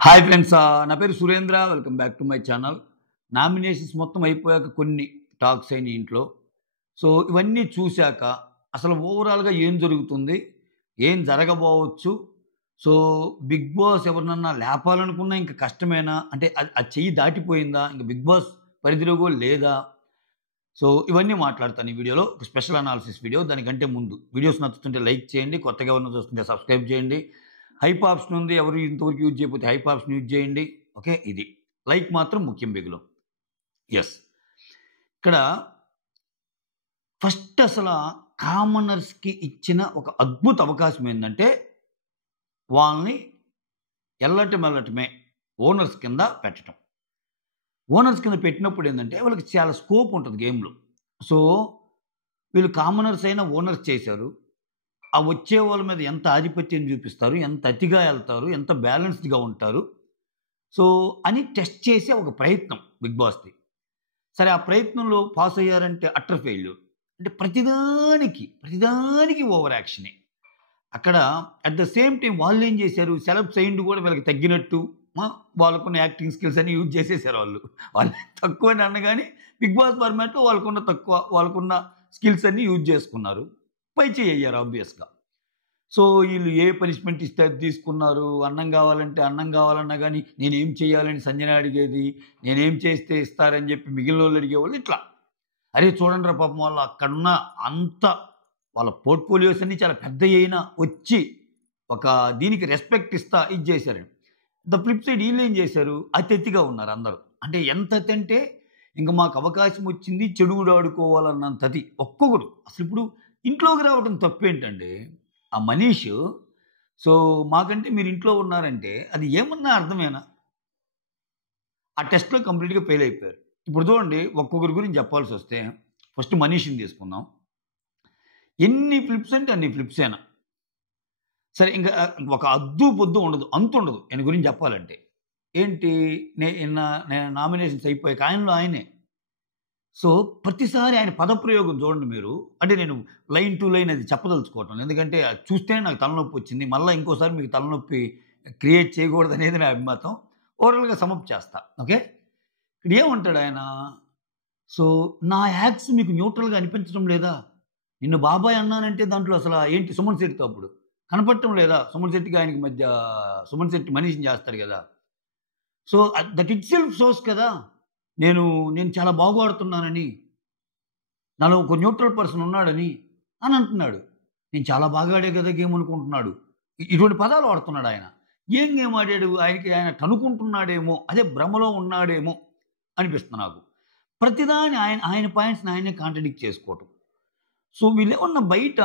Hi friends, నా పేరు Surendra. Welcome back to my channel. Nominations మొత్తం అయిపోయాక కొన్ని టాక్స్ అయినాయి ఇంట్లో. సో ఇవన్నీ చూశాక అసలు ఓవరాల్‌గా ఏం జరుగుతుంది? ఏం జరగబోవచ్చు? సో 'బిగ్ బాస్' ఎవరినన్నా లేపాలనుకున్నా ఇంక కష్టమేనా? అంటే ఆ చెయ్యి దాటిపోయిందా? ఇంక 'బిగ్ బాస్' పరిధిలో కూడా లేదా? సో ఇవన్నీ మాట్లాడతాను ఈ వీడియోలో. ఒక స్పెషల్ అనాలిసిస్ వీడియో. దానికంటే ముందు వీడియోస్ నచ్చుతుంటే లైక్ చేయండి. కొత్తగా ఎవరైనా చూస్తుంటే సబ్స్క్రైబ్ చేయండి. హైప్ ఆప్షన్ ఉంది. ఎవరు ఇంతవరకు యూజ్ చేయకపోతే హైప్ ఆప్షన్ యూజ్ చేయండి. ఓకే. ఇది లైక్ మాత్రం ముఖ్యం బిగులో. యెస్. ఇక్కడ ఫస్ట్ అసల కామనర్స్‌కి ఇచ్చిన ఒక అద్భుత అవకాశం ఏందంటే, వాళ్ళని ఎల్లటమెల్లటమే ఓనర్స్ కింద పెట్టటం. ఓనర్స్ కింద పెట్టినప్పుడు ఏందంటే, వాళ్ళకి చాలా స్కోప్ ఉంటది గేమ్‌లో. సో, వీళ్ళు కామనర్స్ అయినా ఓనర్స్ చేశారు. ఆ వచ్చే వాళ్ళ మీద ఎంత ఆధిపత్యం చూపిస్తారు, ఎంత అతిగా ఎళ్తారు, ఎంత బ్యాలెన్స్డ్‌గా ఉంటారు. సో, అని టెస్ట్ చేసే ఒక ప్రయత్నం 'బిగ్ బాస్‌ది'. సరే, ఆ ప్రయత్నంలో పాస్ అయ్యారంటే అట్టర్ ఫెయిల్యూర్. అంటే ప్రతిదానికి ఓవర్ యాక్షనే. అక్కడ అట్ ద సేమ్ టైమ్ వాళ్ళేం చేశారు, సెలబ్స్ అయ్యుండి కూడా వీళ్ళకి తగ్గినట్టు వాళ్ళకున్న యాక్టింగ్ స్కిల్స్ అన్ని యూజ్ చేసేసారు వాళ్ళు. వాళ్ళు తక్కువని అనగానే 'బిగ్ బాస్' ఫార్మాట్‌లో వాళ్ళకున్న స్కిల్స్ అన్నీ యూజ్ చేసుకున్నారు. పై చేయి అయ్యారు ఆబ్వియస్‌గా. సో, ఈళ్ళు ఏ పనిష్మెంట్ ఇస్తే అది తీసుకున్నారు. అన్నం కావాలంటే అన్నం కావాలన్నా గానీ, నేనేం చేయాలని సంజన అడిగేది. నేనేం చేస్తే ఇస్తారని చెప్పి మిగిలినోళ్ళు అడిగేవాళ్ళు ఇట్లా. అరే చూడండిరా పాపం వాళ్ళు అక్కడున్న అంత వాళ్ళ పోర్ట్‌ఫోలియోస్ అన్నీ చాలా పెద్దయయినా వచ్చి ఒక దీనికి రెస్పెక్ట్ ఇస్తా ఇది చేశారండి. ద ఫ్లిప్ సైడ్ ఈళ్ళేం చేశారు, అతిగా ఉన్నారు అందరూ. అంటే ఎంత అతి అంటే ఇంక మాకు అవకాశం వచ్చింది చెడుగుడు ఆడుకోవాలన్నంత అతి. ఒక్కొక్కడు అసలిప్పుడు ఇంట్లోకి రావడం తప్పేంటండి? ఆ మనీష్ సో, మాకంటే మీరు ఇంట్లో ఉన్నారంటే అది ఏమన్నా అర్థమేనా? ఆ టెస్ట్‌లో కంప్లీట్‌గా ఫెయిల్ అయిపోయారు. ఇప్పుడు చూడండి ఒక్కొక్కరి గురించి చెప్పాల్సొస్తే ఫస్ట్ మనీష్‌ని తీసుకుందాం. ఎన్ని ఫ్లిప్స్ అంటే అన్ని ఫ్లిప్సేనా. సరే ఇంక ఒక అద్దు పొద్దు ఉండదు. అంతుండదు ఈయన గురించి చెప్పాలంటే. ఏంటి నేను నామినేషన్స్ అయిపోయాక ఆయనలో ఆయనే. సో, ప్రతిసారి ఆయన పదప్రయోగం చూడండి మీరు. అంటే నేను లైన్ టు లైన్ అది చెప్పదలుచుకోవటం లేదు. ఎందుకంటే అది చూస్తేనే నాకు తలనొప్పొచ్చింది. మళ్ళా ఇంకోసారి మీకు తలనొప్పి క్రియేట్ చేయకూడదనేది నా అభిమతం. ఓవరాల్‌గా సమప్ చేస్తా. ఓకే. ఇక్కడ ఏమంటాడు ఆయన, సో, నా యాక్ట్స్ మీకు న్యూట్రల్‌గా అనిపించడం లేదా? నిన్ను బాబాయ్ అన్నానంటే దాంట్లో అసల ఏంటి సుమన్ శెట్టితో అప్పుడు. కనపడటం లేదా? సుమన్ శెట్టికి ఆయనకి మధ్య సుమన్ శెట్టి మనీష్‌ని చేస్తాడు గదా! So, that it self shows కదా! నేను నేను చాలా బాగుపడుతున్నానని. నాలో ఒక న్యూట్రల్ పర్సన్ ఉన్నాడని అని అంటున్నాడు. నేను చాలా బాగా ఆడే కదా గేమ్ అనుకుంటున్నాడు. ఇటువంటి పదాలు వాడుతున్నాడు ఆయన. ఏం గేమ్ ఆడాడు? ఆయన కనుక్కుంటున్నాడేమో, అదే భ్రమలో ఉన్నాడేమో అనిపిస్తుంది నాకు. ప్రతిదాన్ని ఆయన పాయింట్స్‌ని ఆయనే కాంట్రాడిక్ట్ చేసుకోవటం. సో, వీళ్ళేమన్నా బయట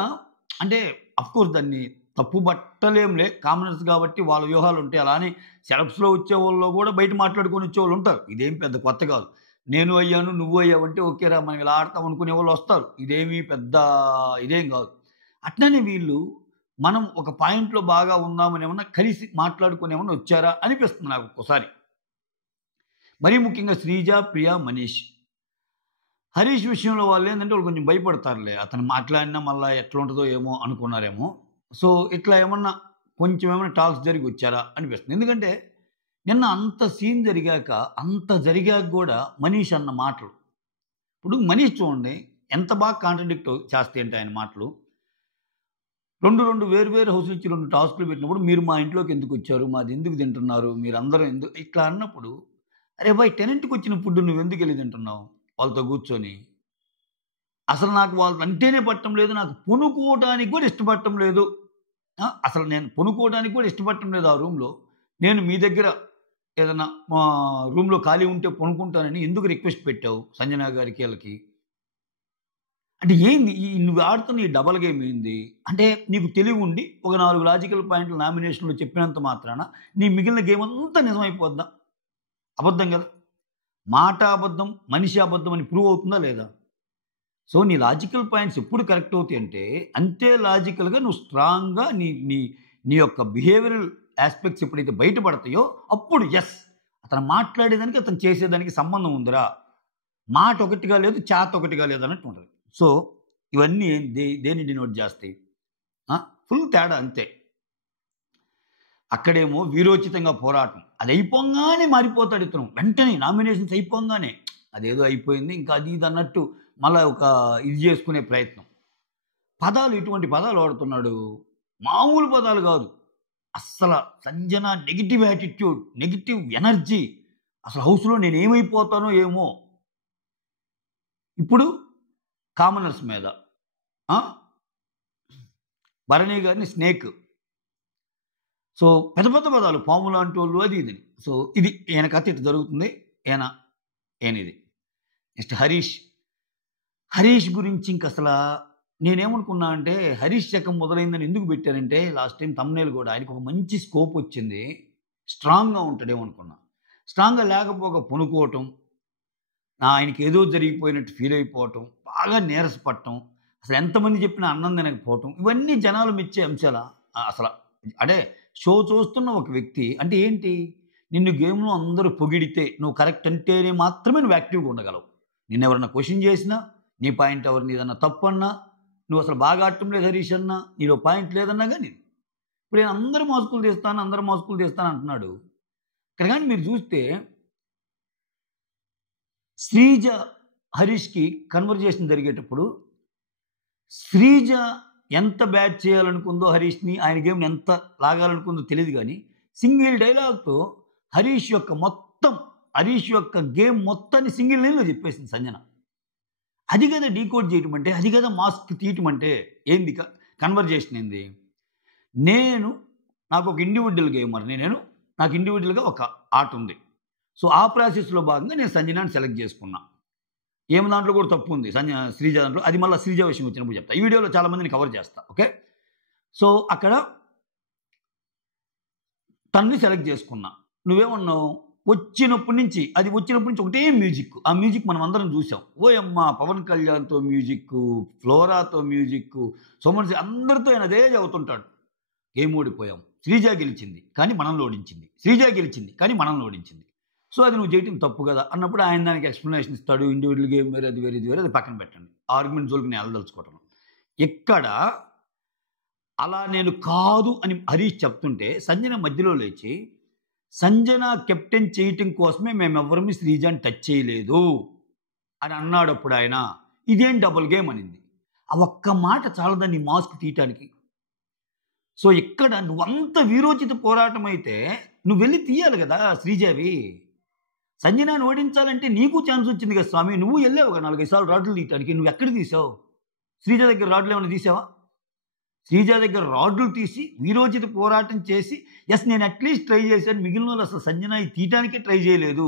అంటే ఆఫ్‌కోర్స్ దాన్ని తప్పు పట్టలేంలే. కామనర్స్ కాబట్టి వాళ్ళ వ్యూహాలుంటాయి. అలా అని సెలబ్స్‌లో వచ్చేవాళ్ళు కూడా బయట మాట్లాడుకొని వచ్చేవాళ్ళుంటారు. ఇదేం పెద్ద కొత్త కాదు. నేను అయ్యాను, నువ్వు అయ్యావంటే ఓకేరా మనం ఇలా ఆడతాం అనుకునేవాళ్ళొస్తారు. ఇదేమీ పెద్ద ఇదేం గాదు. అట్లనే వీళ్ళు మనం ఒక పాయింట్‌లో బాగా ఉందామని ఏమన్నా కలిసి మాట్లాడుకొని ఏమన్నా వచ్చారా అనిపిస్తుంది నాకు ఒక్కోసారి. మరీ ముఖ్యంగా శ్రీజ, ప్రియ, మనీష్. హరీష్ విషయంలో వాళ్ళేందంటే వాళ్ళు కొంచెం భయపడతారులే. అతను మాట్లాడినా మళ్ళా ఎట్లుంటదో ఏమో అనుకున్నారేమో. సో, ఇట్లా ఏమన్నా కొంచెం ఏమన్నా టాక్స్ జరిగి వచ్చారా అనిపిస్తుంది. ఎందుకంటే నిన్న అంత సీన్ జరిగాక, అంత జరిగాక గూడా మనీష్ అన్న మాటలు. ఇప్పుడు మనీష్ చూడండి ఎంత బాగా కాంట్రాడిక్ట్ చేస్తాయంటే ఆయన మాటలు. 2 వేరు వేరు హౌస్ నుంచి 2 టాస్క్‌లు పెట్టినప్పుడు మీరు మా ఇంట్లోకి ఎందుకొచ్చారు? మాది ఎందుకు తింటున్నారు? మీరందరూ ఇట్లా అన్నప్పుడు అరే భాయ్ టెనెంట్‌కొచ్చిన ఫుడ్ నువ్వెందుకెళ్ళి తింటున్నావు? వాళ్ళతో కూర్చొని. అసలు నాకు వాళ్ళంటేనే పట్టం లేదు. నాకు పొనుకోవటానికి కూడా ఇష్టపడటం లేదు. అసలు నేను పొనుకోవడానికి కూడా ఇష్టపడటం లేదు ఆ రూమ్‌లో. నేను మీ దగ్గర ఏదన్నా రూమ్‌లో ఖాళీ ఉంటే పనుకుంటానని ఎందుకు రిక్వెస్ట్ పెట్టావు సంజన గారికి ఈళ్ళకి? అంటే ఏంది నువ్వు ఆడుతున్న ఈ డబల్ గేమ్ ఏంది? అంటే నీకు తెలివుండి ఒక 4 లాజికల్ పాయింట్లు నామినేషన్‌లో చెప్పినంత మాత్రాన నీ మిగిలిన గేమ్ అంతా నిజమైపోద్దా? అబద్ధం గదా! మాట అబద్ధం, మనిషి అబద్ధం అని ప్రూవ్ అవుతుందా లేదా? సో, నీ లాజికల్ పాయింట్స్ ఎప్పుడు కరెక్ట్ అవుతాయంటే, అంతే లాజికల్‌గా నువ్వు స్ట్రాంగ్‌గా నీ నీ నీ యొక్క బిహేవియరల్ యాస్పెక్ట్స్ ఎప్పుడైతే బయటపడతాయో, అప్పుడు యెస్. అతను మాట్లాడేదానికి, అతను చేసేదానికి సంబంధం ఉందిరా. మాట ఒకటిగా లేదు, చేత ఒకటిగా లేదన్నట్టు ఉంటది. సో, ఇవన్నీ దేన్ని డినోట్ చేస్తాయి? ఫుల్ తేడా అంతే. అక్కడేమో వీరోచితంగా పోరాటం. అది అయిపోగానే మారిపోతాడు ఇతను. వెంటనే నామినేషన్స్ అయిపోగానే అదేదో అయిపోయింది ఇంకా అది ఇది అన్నట్టు మళ్ళా ఒక ఇది చేసుకునే ప్రయత్నం. ఇటువంటి పదాలు వాడుతున్నాడు. మామూలు పదాలు కాదు. అస్సల Sanjana negative attitude, negative energy. అసలు హౌస్‌లో నేనేమైపోతానో ఏమో! ఇప్పుడు కామనర్స్ మీద ఆ! భరణి గారిని స్నేక్. సో పెద్ద పెద్ద పదాలు పాము లాంటోళ్ళు అది ఇదని. సో ఇది ఈయన కథ ఇటు జరుగుతుంది. ఈయనిది. నెక్స్ట్ హరీష్. హరీష్ గురించి ఇంకసలా నేనేమనుకున్నా అంటే హరీష్ శకం మొదలైందని ఎందుకు పెట్టానంటే లాస్ట్ టైం థంబ్‌నెయిల్ కూడా ఆయనకు ఒక మంచి స్కోప్ వచ్చింది. స్ట్రాంగ్‌గా ఉంటాడేమో అనుకున్నా. స్ట్రాంగ్‌గా లేకపోగా పొనుకోవటం, ఆయనకి ఏదో జరిగిపోయినట్టు ఫీల్ అయిపోవటం, బాగా నీరసపడటం, అసలు ఎంతమంది చెప్పినా అన్నం తినకపోవటం, ఇవన్నీ జనాలు మెచ్చే అంశాలా? అసల అంటే షో చూస్తున్న ఒక వ్యక్తి అంటే ఏంటి? నిన్ను గేమ్‌లో అందరూ పొగిడితే నువ్వు కరెక్ట్ అంటేనే మాత్రమే నువ్వు యాక్టివ్‌గా ఉండగలవు. నిన్నెవరన్నా క్వెషన్ చేసినా, నీ పాయింట్ ఎవరినేదన్నా తప్పన్నా, నువ్వు అసలు బాగా ఆడటం లేదు హరీష్ అన్నా, నీలో పాయింట్ లేదన్నా గాని ఇప్పుడు నేను అందరూ మాస్కులు తీస్తాను అంటున్నాడు. ఇక్కడ గాని మీరు చూస్తే శ్రీజ, హరీష్‌కి కన్వర్జేషన్ జరిగేటప్పుడు శ్రీజ ఎంత బ్యాట్ చేయాలనుకుందో హరీష్‌ని, ఆయన గేమ్‌ని ఎంత లాగాలనుకుందో తెలీదు గానీ, సింగిల్ డైలాగ్‌తో హరీష్ యొక్క గేమ్ మొత్తాన్ని సింగిల్ లైన్‌లో చెప్పేసింది సంజన. అది కదా డీకోడ్ చేయటం అంటే, అది కదా మాస్క్ తీయటం అంటే. ఏంది కన్వర్జేషన్ ఏంది? నాకొక ఇండివిడ్యువల్ గేమర్‌ని నాకు ఇండివిడ్యువల్‌గా ఒక ఆట ఉంది. సో, ఆ ప్రాసెస్‌లో భాగంగా నేను సంజనాని సెలెక్ట్ చేసుకున్నా. దాంట్లో కూడా తప్పు ఉంది. శ్రీజ దాంట్లో. అది మళ్ళా శ్రీజ విషయం వచ్చినప్పుడు చెప్తా. ఈ వీడియోలో చాలా మందిని కవర్ చేస్తా. ఓకే. సో, అక్కడ తనని సెలెక్ట్ చేసుకున్నా. నువ్వేమన్నావు? వచ్చినప్పటి నుంచి ఒకటే మ్యూజిక్. ఆ మ్యూజిక్ మనం అందరం చూసాం. ఓయమ్మ! పవన్ కళ్యాణ్‌తో మ్యూజిక్కు, ఫ్లోరాతో మ్యూజిక్కు, సుమన్ అందరితో ఆయన అదే చెబుతుంటాడు. గేమ్ ఓడిపోయాం. శ్రీజ గెలిచింది. కానీ మనల్ని ఓడించింది. శ్రీజ గెలిచింది. కానీ మనల్ని ఓడించింది. సో, అది నువ్వు చేయటం తప్పు కదా! అన్నప్పుడు ఆయన దానికి ఎక్స్‌ప్లనేషన్ ఇస్తాడు. ఇండివిడ్యువల్ గేమ్ వేరే, అది వేరే, ఇది వేరే, అది పక్కన పెట్టండి. ఆర్గ్యుమెంట్ జోలికి నేను ఎళ్ళదలుచుకోవట్లేదు. ఇక్కడ అలా నేను కాదు అని హరీష్ చెప్తుంటే సంజన మధ్యలో లేచి, సంజన కెప్టెన్ చేయటం కోసమే మేమెవ్వరము శ్రీజాని టచ్ చేయలేదు అని అన్నాడప్పుడు ఆయన. ఇదేం డబుల్ గేమ్ అనింది. ఆ ఒక్క మాట చాలదా నీ మాస్క్ తీయటానికి? సో, ఇక్కడ నువ్వంత వీరోచిత పోరాటం అయితే నువ్వు వెళ్లి తీయాలి కదా శ్రీజావి. సంజనాని ఓడించాలంటే నీకు ఛాన్స్ వచ్చింది కదా స్వామి. నువ్వు ఎళ్ళావు కదా 4, 5 సార్లు రాడ్లు తీయటానికి. నువ్వెక్కడ తీసావు? శ్రీజ దగ్గర రాడ్లు ఏమైనా తీసావా? శ్రీజ దగ్గర రాడ్లు తీసి వీరోచిత పోరాటం చేసి నేను అట్లీస్ట్ ట్రై చేశాను. మిగిలిన వాళ్ళు అసలు సంజనాని తీయటానికే ట్రై చేయలేదు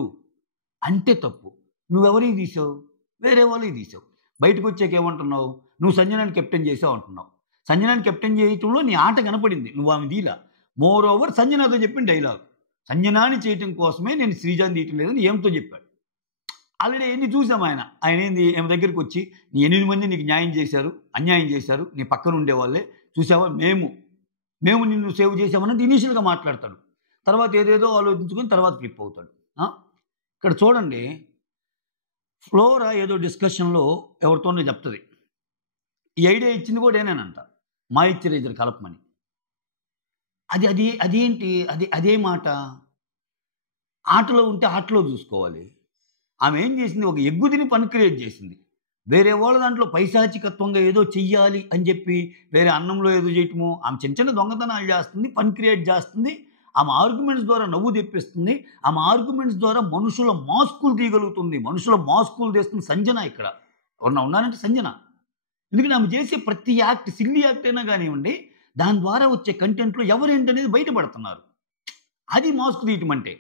అంటే తప్పు. నువ్వెవరికి తీసావు? వేరే వాళ్ళకి తీసావు. బయటకు వచ్చాక ఏమంటున్నావు? నువ్వు సంజనాని కెప్టెన్ చేసావు అంటున్నావు. సంజనాని కెప్టెన్ చేయటంలో నీ ఆట కనపడింది. నువ్వు ఆమె తీలా. మోర్ ఓవర్ సంజనాతో చెప్పిన డైలాగ్. సంజనాని చేయటం కోసమే నేను శ్రీజాని తీయటం లేదని ఏమితో చెప్పాడు. ఆల్రెడీ ఎన్ని చూసాం ఆయన. ఈమె దగ్గరికి వచ్చి నీ 8 మంది నీకు న్యాయం చేశారు, అన్యాయం చేశారు, నీ పక్కన ఉండేవాళ్ళే చూసావా, మేము నిన్ను సేవ్ చేసామన్నది ఇనీషియల్‌గా మాట్లాడతాడు. తర్వాత ఏదేదో ఆలోచించుకొని తర్వాత ఫ్లిప్ అవుతాడు. ఇక్కడ చూడండి, ఫ్లోరా ఏదో డిస్కషన్‌లో ఎవరితోనో చెప్తది. ఈ ఐడియా ఇచ్చింది కూడా నేనేనంట. మాయిశ్చరైజర్ కలపమని. అదేంటి? అదే మాట. ఆటలో ఉంటే ఆటలో చూసుకోవాలి. ఆమె ఏం చేసింది? ఒక ఎగ్గు తిని ఫన్ క్రియేట్ చేసింది. వేరే వాళ్ళ దాంట్లో పైశాచికత్వంగా ఏదో చెయ్యాలి అని చెప్పి వేరే అన్నంలో ఏదో చేయటమో, ఆమె చిన్న చిన్న దొంగతనాలు చేస్తుంది, ఫన్ క్రియేట్ చేస్తుంది. ఆమె ఆర్గ్యుమెంట్స్ ద్వారా నవ్వు తెప్పిస్తుంది. ఆమె ఆర్గ్యుమెంట్స్ ద్వారా మనుషుల మాస్కులు తీయగలుగుతుంది. మనుషుల మాస్కులు తీస్తుంది సంజన ఇక్కడ. ఎవరన్నా ఉన్నారంటే సంజన. ఎందుకంటే ఆమె చేసే ప్రతి యాక్ట్, సిల్లీ యాక్ట్ అయినా కానివ్వండి, దాని ద్వారా వచ్చే కంటెంట్‌లో ఎవరేంటనేది బయటపడుతున్నారు. అది మాస్క్ తీయటం అంటే.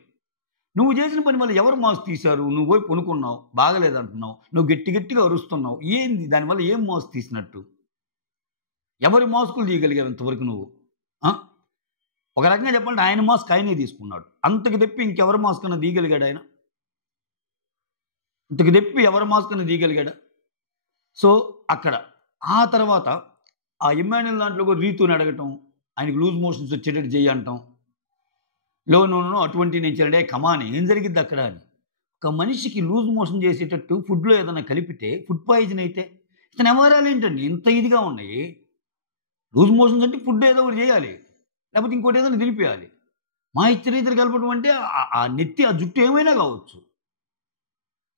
నువ్వు చేసిన పని వల్ల ఎవరు మాస్క్ తీశారు? నువ్వు పోయి పనుకున్నావు, బాగలేదంటున్నావు, నువ్వు గట్టిగా అరుస్తున్నావు. ఏంది దానివల్ల ఏం మాస్క్ తీసినట్టు? ఎవరి మాస్కులు తీయగలిగావు ఇంతవరకు నువ్వు? ఒక రకంగా చెప్పాలంటే ఆయన మాస్క్ ఆయనే తీసుకున్నాడు. అంతకు తెప్పి ఇంకెవరి మాస్క్ అన్నా తీయగలిగాడా ఆయన? ఇంతకు తెప్పి ఎవరి మాస్క్ అన్నా తీయగలిగాడా? సో, అక్కడ ఆ తర్వాత ఆ ఇమ్మాన్యుయల్ దాంట్లో కూడా రీతూని అడగటం, ఆయనకు లూజ్ మోషన్స్ వచ్చేటట్టు చెయ్యంటాం. నో అటువంటి నేను చేయడే కమాన్ ఏం జరిగిద్ది అక్కడ అని. ఒక మనిషికి లూజ్ మోషన్ చేసేటట్టు ఫుడ్లో ఏదైనా కలిపితే ఫుడ్ పాయిజన్ అయితే ఇతని వ్యవహారాలు ఏంటండి ఇంత ఇదిగా ఉన్నాయి? లూజ్ మోషన్స్ అంటే ఫుడ్ ఏదో ఒకటి చేయాలి, లేకపోతే ఇంకోటి ఏదైనా తినిపించాలి. మాయిశ్చరైజర్ కలపడం అంటే ఆ నెత్తి, ఆ జుట్టు ఏమైనా కావచ్చు.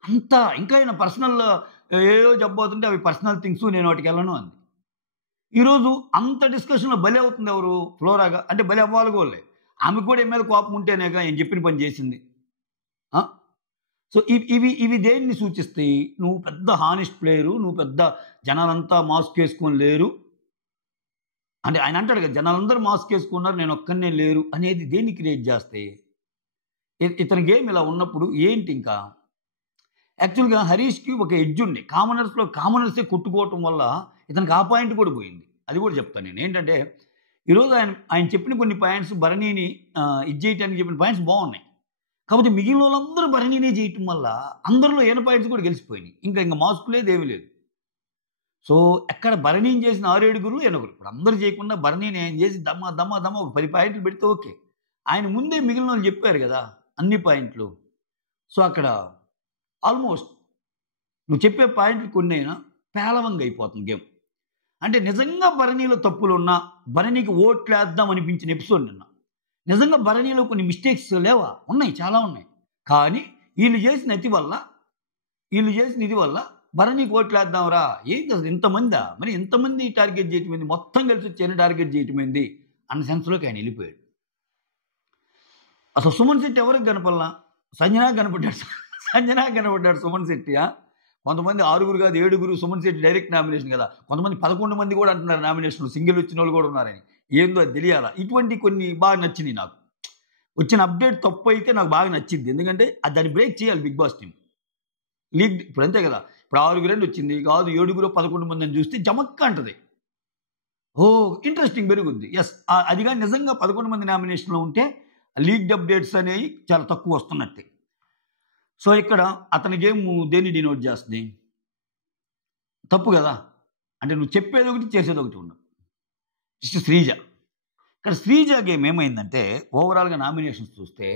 అంత ఇంకా ఆయన పర్సనల్ ఏయో చెప్పబోతుంటే అవి పర్సనల్ థింగ్స్, నేను వాటికెళ్ళను అంది. ఈరోజు అంత డిస్కషన్‌లో బలి అవుతుంది ఎవరు? ఫ్లోరాగా. అంటే బలి అవ్వాలి గూడాలే. ఆమెకు కూడా ఈమె మీద కోపం ఉంటేనేగా ఈయన చెప్పిన పని చేసింది. ఆ! సో, ఇవి దేన్ని సూచిస్తాయి? నువ్వు పెద్ద హానెస్ట్ ప్లేయరు. నువ్వు పెద్ద జనాలంతా మాస్కేసుకొని లేరు. అంటే ఆయన అంటాడు కదా! జనాలందరూ మాస్కేసుకున్నారు. నేనొక్కడినే లేరు అనేది దేన్ని క్రియేట్ జేస్తాయి? ఇతని గేమ్ ఇలా ఉన్నప్పుడు ఏంటింకా? యాక్చువల్‌గా హరీష్‌కి ఒక ఎడ్జ్ ఉంది. కామనర్సే కొట్టుకోవటం వల్ల ఇతనికి ఆ పాయింట్ కూడా పోయింది. అది కూడా చెప్తాను నేను. ఏంటంటే ఈరోజు ఆయన ఆయన చెప్పిన కొన్ని పాయింట్స్ భరణిని ఇది చేయటానికి చెప్పిన పాయింట్స్ బావున్నాయి. కాకపోతే మిగిలినోళ్ళందరూ భరణినే చేయటం వల్ల అందరిలో ఈయన పాయింట్స్ కూడా గెలిసిపోయినాయి. ఇంక మాస్క్ లేదు, ఏమీ లేదు. సో, ఎక్కడ భరణిని చేసిన 6, 7 ఈయనొకరు. ఇప్పుడు అందరూ చేయకుండా భరణిని ఆయన చేసి దమ్మ ఒక 10 పాయింట్లు పెడితే ఓకే. ఆయన ముందే మిగిలినోళ్ళు చెప్పారు గదా! అన్ని పాయింట్లు. సో, అక్కడ ఆల్మోస్ట్ నువ్వు చెప్పే పాయింట్లు కొన్నైనా పేలవంగా అయిపోతుంది గేమ్. అంటే నిజంగా భరణిలో తప్పులున్నా, భరణికి ఓట్లేద్దాం అనిపించిన ఎపిసోడ్ నిన్న. నిజంగా భరణిలో కొన్ని మిస్టేక్స్ లేవా? ఉన్నాయి, చాలా ఉన్నాయి. కానీ ఈళ్ళు చేసిన ఇది వల్ల భరణికి ఓట్లేద్దాంరా, ఏంటి అసలు ఇంతమందా? మరి ఇంతమంది టార్గెట్ చేయటం ఏంది? మొత్తం కలిసి వచ్చి ఈయన్ని టార్గెట్ చేయటం ఏంది? అన్న సెన్స్‌లోకి ఆయన ఎళ్ళిపోయాడు. అసలు సుమన్ శెట్టి ఎవరికి కనపడలా? సంజనాకి కనపడ్డాడు సుమన్ శెట్టి. కొంతమంది 6 కాదు 7 సుమన్ శెట్టి డైరెక్ట్ నామినేషన్ కదా! కొంతమంది 11 మంది కూడా అంటున్నారు నామినేషన్‌లో సింగిల్ వచ్చినోళ్ళు కూడా ఉన్నారని. ఏందో అది తెలియాలా? ఇటువంటి కొన్ని బాగా నచ్చినియి నాకు. వచ్చిన అప్డేట్ తప్పైతే నాకు బాగా నచ్చిద్ది. ఎందుకంటే దాన్ని బ్రేక్ చేయాలి బిగ్ బాస్ టీమ్. ఇప్పుడు అంతే కదా! ఇప్పుడు 6 వచ్చింది. కాదు 7 11 మందని చూస్తే జమక్క అంటది. ఓహ్! ఇంట్రెస్టింగ్ పెరుగుద్ది. యెస్. అది గాని నిజంగా 11 మంది నామినేషన్‌లో ఉంటే లీక్డ్ అప్డేట్స్ అనేవి చాలా తక్కువ వస్తున్నట్టే. సో, ఇక్కడ అతని గేమ్ దేన్ని డినోట్ చేస్తది? తప్పు గదా! అంటే నువ్వు చెప్పేదొకటి, చేసేదొకటి ఉండదు. నెక్స్ట్ శ్రీజ. ఇక్కడ శ్రీజ గేమ్ ఏమైందంటే ఓవరాల్‌గా నామినేషన్స్ చూస్తే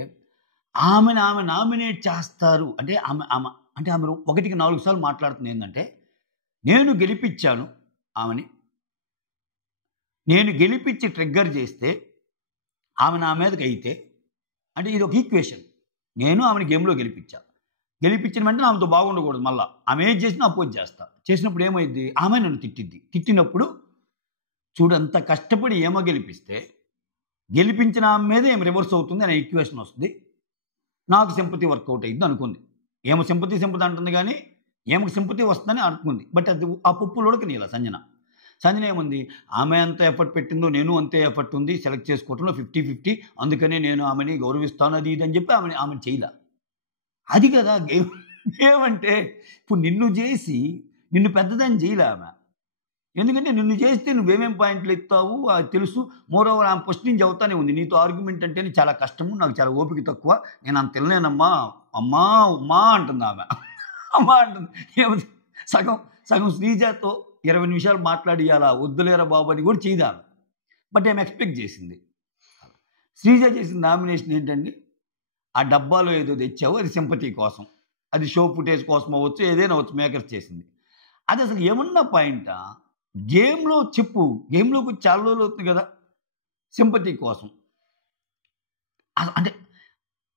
ఆమె నామినేట్ చేస్తారు. అంటే ఆమె ఒకటికి 4 సార్లు మాట్లాడుతుంది ఏందంటే, నేను గెలిపిచ్చాను ఆమెని. నేను గెలిపిచ్చి ట్రిగ్గర్ చేస్తే ఆమె నా మీదకైతే అంటే ఇది ఒక ఈక్వేషన్. నేను ఆమెని గేమ్‌లో గెలిపిచ్చా. గెలిపించిన వెంటనే ఆమెతో బాగుండకూడదు మళ్ళా. ఆమె ఏది చేసినా అపోజ్ చేస్తా. చేసినప్పుడు ఏమైద్ది? ఆమె నన్ను తిట్టిద్ది. తిట్టినప్పుడు చూడు అంత కష్టపడి ఈమె గెలిపిస్తే, గెలిపించిన ఆమె మీదే ఈమె రివర్స్ అవుతుంది అనే ఈక్వేషన్ వస్తది. నాకు సింపతి వర్కౌట్ అయ్యిద్ది అనుకుంది. ఈమె సింపతి అంటుంది గానీ, ఈమెకు సింపతి వస్తుందని అనుకుంది. బట్ అది ఆ పప్పులు ఉడకనీయల సంజన. సంజన ఏముంది? ఆమె ఎంత ఎఫర్ట్ పెట్టిందో నేను అంతే ఎఫర్ట్ ఉంది. సెలెక్ట్ చేసుకోవటంలో 50-50 అందుకనే నేను ఆమెని గౌరవిస్తాను అది ఇది అని చెప్పి ఆమెని చేయలా. అది కదా గేమ్. గేమ్ అంటే ఇప్పుడు నిన్ను పెద్దదని చేయలే ఆమె. ఎందుకంటే నిన్ను చేస్తే నువ్వేమేం పాయింట్లు ఎత్తావు అది తెలుసు. మోరోవర్ ఆమె ఫస్ట్ నుంచి చెబుతానే ఉంది. నీతో ఆర్గ్యుమెంట్ అంటేనే చాలా కష్టము. నాకు చాలా ఓపిక తక్కువ. నేను అంత తినలేనమ్మా. అమ్మా ఉమ్మా అంటుంది ఆమె. అమ్మా అంటుంది. ఏముంది సగం శ్రీజతో 20 నిమిషాలు మాట్లాడియాలా వద్దులేరా బాబు అని కూడా చేయదు ఆమె. బట్ ఆమె ఎక్స్‌పెక్ట్ చేసింది. శ్రీజ చేసిన నామినేషన్ ఏంటండి? ఆ డబ్బాలో ఏదో తెచ్చావు అది సింపతి కోసం. అది షో ఫుటేజ్ కోసం అవ్వచ్చు, ఏదైనా అవ్వచ్చు మేకర్స్ చేసింది. అది అసలు ఏమన్నా పాయింటా? గేమ్‌లో చెప్పు. గేమ్‌లోకి వచ్చి చాలా రోజులు అవుతుంది కదా! సింపతి కోసం. అంటే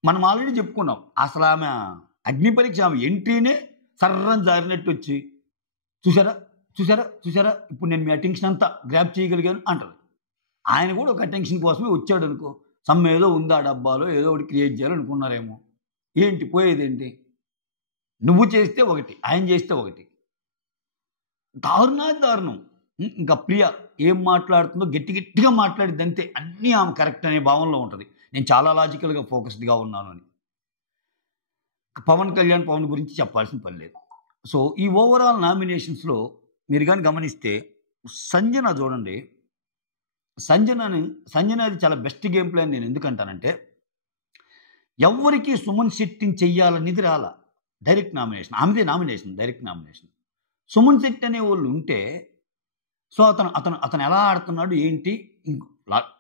మనం ఆల్రెడీ చెప్పుకున్నాం. అసలు ఆమె అగ్ని పరీక్ష ఆమె ఎంట్రీనే సర్రని జారినట్టొచ్చి చూసారా? ఇప్పుడు నేను మీ అటెన్షన్ అంతా గ్రాబ్ చేయగలిగాను అంటది. ఆయన కూడా ఒక అటెన్షన్ కోసమే వచ్చాడనుకో. ఏదో ఉంది ఆ డబ్బాలో ఏదో ఒకటి క్రియేట్ చేయాలనుకున్నారేమో. ఏంటి పోయేదేంటి? నువ్వు చేస్తే ఒకటి, ఆయన చేస్తే ఒకటి. దారుణం. ఇంకా ప్రియ ఏం మాట్లాడుతుందో గట్టిగా మాట్లాడిద్ది అంతే. అన్నీ ఆమె కరెక్ట్ అనే భావనలో ఉంటది. నేను చాలా లాజికల్‌గా ఫోకస్డ్‌గా ఉన్నాను అని. పవన్ గురించి చెప్పాల్సిన పని లేదు. సో, ఈ ఓవరాల్ నామినేషన్స్‌లో మీరు గాని గమనిస్తే సంజన చూడండి. సంజనది చాలా బెస్ట్ గేమ్ ప్లే అని నేను ఎందుకంటానంటే, ఎవ్వరికీ సుమన్ శెట్టిని చెయ్యాలనేది రాలా. Direct nomination. ఆమెదే nomination. Direct nomination. Suman Shetty అనేవాళ్ళు ఉంటే, సో, అతను ఎలా ఆడుతున్నాడు ఏంటి?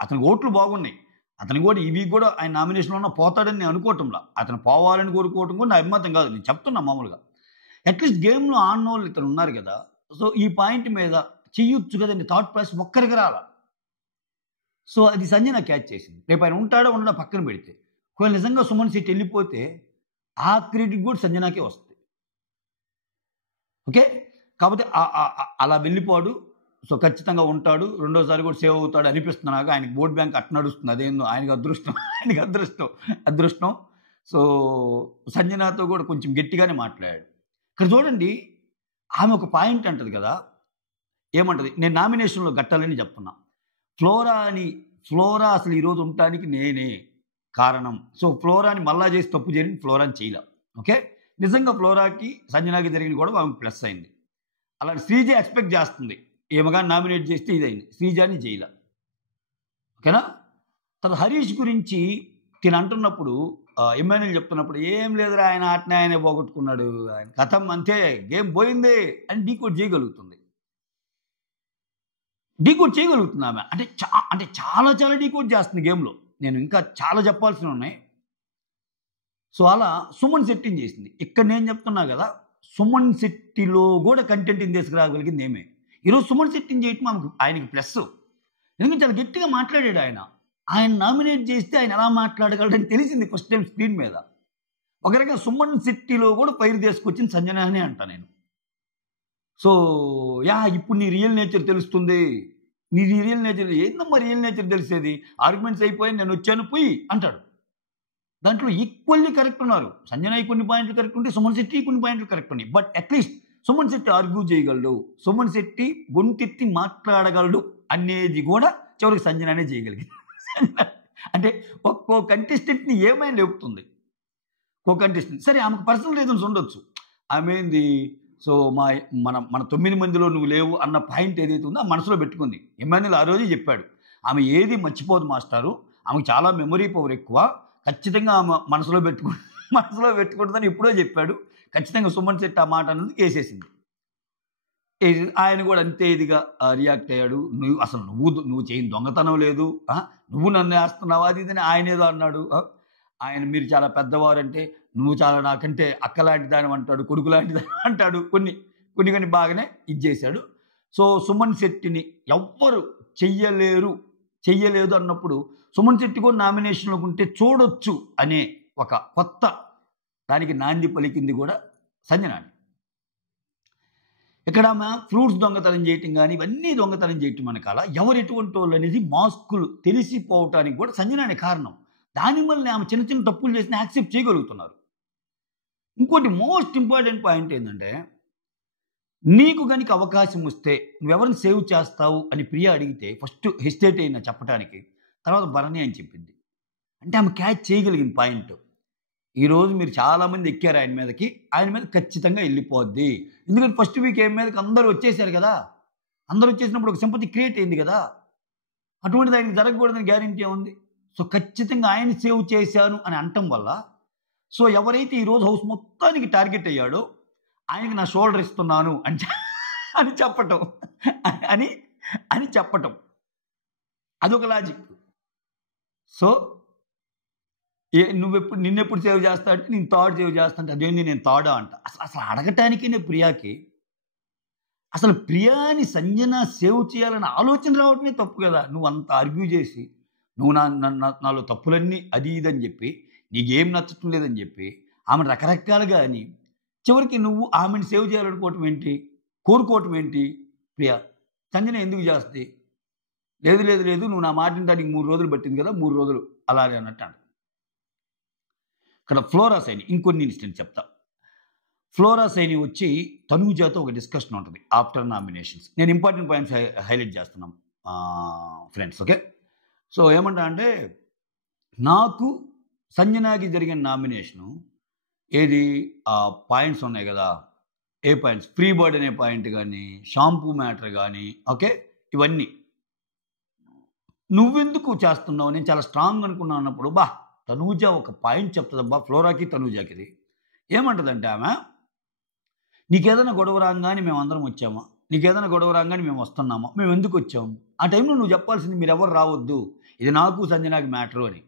అతని ఓట్లు బాగున్నాయి. అతను కూడా ఇవి కూడా ఆయన నామినేషన్‌లో ఉన్న పోతాడని నేను అనుకోవటంలా. అతను పోవాలని కోరుకోవటం కూడా నా అభిమతం కాదు. నేను చెప్తున్నా మామూలుగా. అట్‌లీస్ట్ గేమ్‌లో ఆడినోళ్ళు ఇతను ఉన్నారు కదా! సో, ఈ పాయింట్ మీద చెయ్యొచ్చు కదండీ థాట్ ప్రాసెస్ ఒక్కరికి రాలా. సో అది సంజన క్యాచ్ చేసింది. రేపు ఆయన ఉంటాడో ఉండడో పక్కన పెడితే, ఒకవేళ నిజంగా సుమన్ శెట్టి వెళ్ళిపోతే ఆ క్రెడిట్ కూడా సంజనాకే వస్తుంది. ఓకే. కాకపోతే అలా వెళ్ళిపోడు. సో ఖచ్చితంగా ఉంటాడు. రెండోసారి కూడా సేవ్ అవుతాడు అనిపిస్తుంది నాకు. ఆయనకి ఓట్ బ్యాంక్ అట్ట నడుస్తుంది. అదేందో ఆయనకి అదృష్టం. ఆయనకి అదృష్టం. సో సంజనాతో కూడా కొంచెం గట్టిగానే మాట్లాడాడు. ఇక్కడ చూడండి, ఆమె ఒక పాయింట్ అంటది కదా, ఏమంటది, నేను నామినేషన్లో గట్టాలని చెప్తున్నా. ఫ్లోరా అసలు ఈరోజు ఉండటానికి నేనే కారణం. సో ఫ్లోరాని మళ్ళా చేసి తప్పు జరిగింది, ఫ్లోరాని చేయలే. ఓకే. నిజంగా ఫ్లోరాకి సంజనాకి జరిగిన కూడా ఆమెకు ప్లస్ అయింది. అలాంటి శ్రీజ ఎక్స్పెక్ట్ చేస్తుంది, ఏమగా నామినేట్ చేస్తే ఇదైంది, శ్రీజాని చేయలే. ఓకేనా. తర్వాత హరీష్ గురించి తిని అంటున్నప్పుడు ఎమ్మెల్యేలు చెప్తున్నప్పుడు, ఏం లేదురా ఆయన ఆటనే ఆయనే పోగొట్టుకున్నాడు, ఆయన కథం అంతే, గేమ్ పోయింది అని డీకోడ్ చేయగలుగుతుంది ఆమె. అంటే చాలా డీకోడ్ చేస్తుంది గేమ్లో. నేను ఇంకా చాలా చెప్పాల్సినవి ఉన్నాయి. సో అలా సుమన్ శెట్టిని చేసింది. ఇక్కడ నేను చెప్తున్నా కదా, సుమన్ శెట్టిలో కూడా కంటెంట్ని తీసుకురాగలిగింది ఏమే. ఈరోజు సుమన్ శెట్టిని చేయటం ఆయనకి ప్లస్. ఎందుకంటే చాలా గట్టిగా మాట్లాడాడు ఆయన నామినేట్ చేస్తే ఆయన ఎలా మాట్లాడగలడని తెలిసింది ఫస్ట్ టైం స్క్రీన్ మీద. ఒక రకంగా సుమన్ శెట్టిలో కూడా పైరు తీసుకొచ్చింది సంజన అనే అంట నేను. సో ఇప్పుడు నీ రియల్ నేచర్ తెలుస్తుంది. నీ రియల్ నేచర్ ఏందమ్మా, రియల్ నేచర్ తెలిసేది, ఆర్గ్యుమెంట్స్ అయిపోయి నేను వచ్చాను పోయి అంటాడు. దాంట్లో ఈక్వల్లీ కరెక్ట్ ఉన్నారు. సంజన కొన్ని పాయింట్లు కరెక్ట్ ఉంటే సుమన్ శెట్టి కొన్ని పాయింట్లు కరెక్ట్ ఉన్నాయి. But at least Suman Shetty argue చేయగలడు, సుమన్ శెట్టి గొంతెత్తి మాట్లాడగలడు అనేది కూడా చివరికి సంజననే చేయగలిగింది. అంటే ఒక్కో కంటెస్టెంట్ని ఏమైనా లేపుతుంది. ఒక్కో కంటెస్టెంట్ సరే ఆమెకు పర్సనల్ రీజన్స్ ఉండొచ్చు. ఆమె ఏంది, సో మన 9 మందిలో నువ్వు లేవు అన్న పాయింట్ ఏదైతే ఉందో ఆ మనసులో పెట్టుకుంది. ఎమ్మెల్యేలు ఆ రోజే చెప్పాడు, ఆమె ఏది మర్చిపోదు మాస్టారు, ఆమెకు చాలా మెమరీ పవర్ ఎక్కువ, ఖచ్చితంగా ఆమె మనసులో పెట్టుకుంటుందని ఎప్పుడో చెప్పాడు. ఖచ్చితంగా సుమన్ శెట్టి ఆ మాట అన్నది వేసేసింది. ఆయన కూడా అంతే ఇదిగా రియాక్ట్ అయ్యాడు. నువ్వు చేయని దొంగతనం లేదు, నువ్వు నన్ను వేస్తున్నావు అది ఇదని ఆయన ఏదో అన్నాడు. ఆయన మీరు చాలా పెద్దవారంటే నువ్వు చాలా నాకంటే అక్క లాంటి దాని అంటాడు, కొడుకు లాంటి దాని అంటాడు. కొన్ని బాగానే చేశాడు. సో సుమన్ శెట్టిని ఎవ్వరు చెయ్యలేదు అన్నప్పుడు సుమన్ శెట్టి కూడా నామినేషన్లో ఉంటే చూడొచ్చు అనే ఒక కొత్త దానికి నాంది పలికింది కూడా సంజనాని. ఇక్కడ ఆమె ఫ్రూట్స్ దొంగతనం చేయటం కానీ ఇవన్నీ దొంగతనం చేయటం వెనకాల ఎవరు ఎటువంటి వాళ్ళు అనేది మాస్కులు తెలిసిపోవటానికి కూడా సంజనానే కారణం. దానివల్ల ఆమె చిన్న తప్పులు చేసిన యాక్సెప్ట్ చేయగలుగుతున్నారు. ఇంకోటి మోస్ట్ ఇంపార్టెంట్ పాయింట్ ఏంటంటే, నీకు కనుక అవకాశం వస్తే నువ్వెవరిని సేవ్ చేస్తావు అని ప్రియా అడిగితే ఫస్ట్ హెసిటేట్ అయినా చెప్పడానికి, తర్వాత భరణి అని చెప్పింది. అంటే ఆమె క్యాచ్ చేయగలిగిన పాయింట్. ఈరోజు మీరు చాలామంది ఎక్కారు ఆయన మీద ఖచ్చితంగా వెళ్ళిపోద్ది. ఎందుకంటే ఫస్ట్ వీక్ మీదకి అందరూ వచ్చేసారు కదా, అందరూ వచ్చేసినప్పుడు ఒక సింపతి క్రియేట్ అయింది కదా, అటువంటిది ఆయనకి జరగకూడదని గ్యారెంటీ ఉంది. సో ఖచ్చితంగా ఆయన సేవ్ చేశాను అని అనటం వల్ల, సో ఎవరైతే ఈరోజు హౌస్ మొత్తానికి టార్గెట్ అయ్యాడో ఆయనకి నా షోల్డర్ ఇస్తున్నాను అని చెప్పటం అదొక లాజిక్. సో నిన్నెప్పుడు సేవ్ చేస్తా అంటే నేను థర్డ్ సేవ్ చేస్తా అంటే అదేంటి నేను థర్డా అంట. అసలు అడగటానికే ప్రియాకి అసలు ప్రియాని సంజన సేవ్ చేయాలని ఆలోచన రావటమే తప్పు కదా. నువ్వు అంత ఆర్గ్యూ చేసి నువ్వు నాలో తప్పులన్నీ అది ఇదని చెప్పి నీకేం నచ్చటం లేదని చెప్పి ఆమెను రకరకాలుగా అని చివరికి నువ్వు ఆమెను సేవ్ చేయాలనుకోవటం ఏంటి, కోరుకోవటం ఏంటి? ప్రియా సంజన ఎందుకు చేస్తుంది? లేదు నువ్వు నా మాటిని దానికి 3 రోజులు పట్టింది కదా, 3 రోజులు అలాగే అన్నట్టు. ఇక్కడ ఫ్లోరా సైని ఇంకొన్ని ఇన్సిడెంట్ చెప్తా. ఫ్లోరా సైని వచ్చి తనూజాతో ఒక డిస్కషన్ ఉంటుంది ఆఫ్టర్ నామినేషన్స్. నేను ఇంపార్టెంట్ పాయింట్స్ హైలైట్ చేస్తున్నాం ఫ్రెండ్స్. ఓకే. సో ఏమంటా అంటే, నాకు సంజనాకి జరిగిన నామినేషను ఏది పాయింట్స్ ఉన్నాయి కదా, ఏ పాయింట్స్, ఫ్రీ బర్డ్ అనే పాయింట్ కానీ, షాంపూ మ్యాటర్ కానీ, ఓకే, ఇవన్నీ నువ్వెందుకు చేస్తున్నావు, నేను చాలా స్ట్రాంగ్ అనుకున్నాను అన్నప్పుడు తనూజ ఒక పాయింట్ చెప్తుందబ్బా ఫ్లోరాకి తనూజాకి. ఏమంటుందంటే ఆమె, నీకేదైనా గొడవ రాగానే మేము అందరం వచ్చామా, నీకేదైనా గొడవ రాగానే మేము వస్తున్నామా, మేము ఎందుకు వచ్చాము, ఆ టైంలో నువ్వు చెప్పాల్సింది మీరు ఎవరు రావద్దు, ఇది నాకు సంజనాకి మ్యాటరు అని.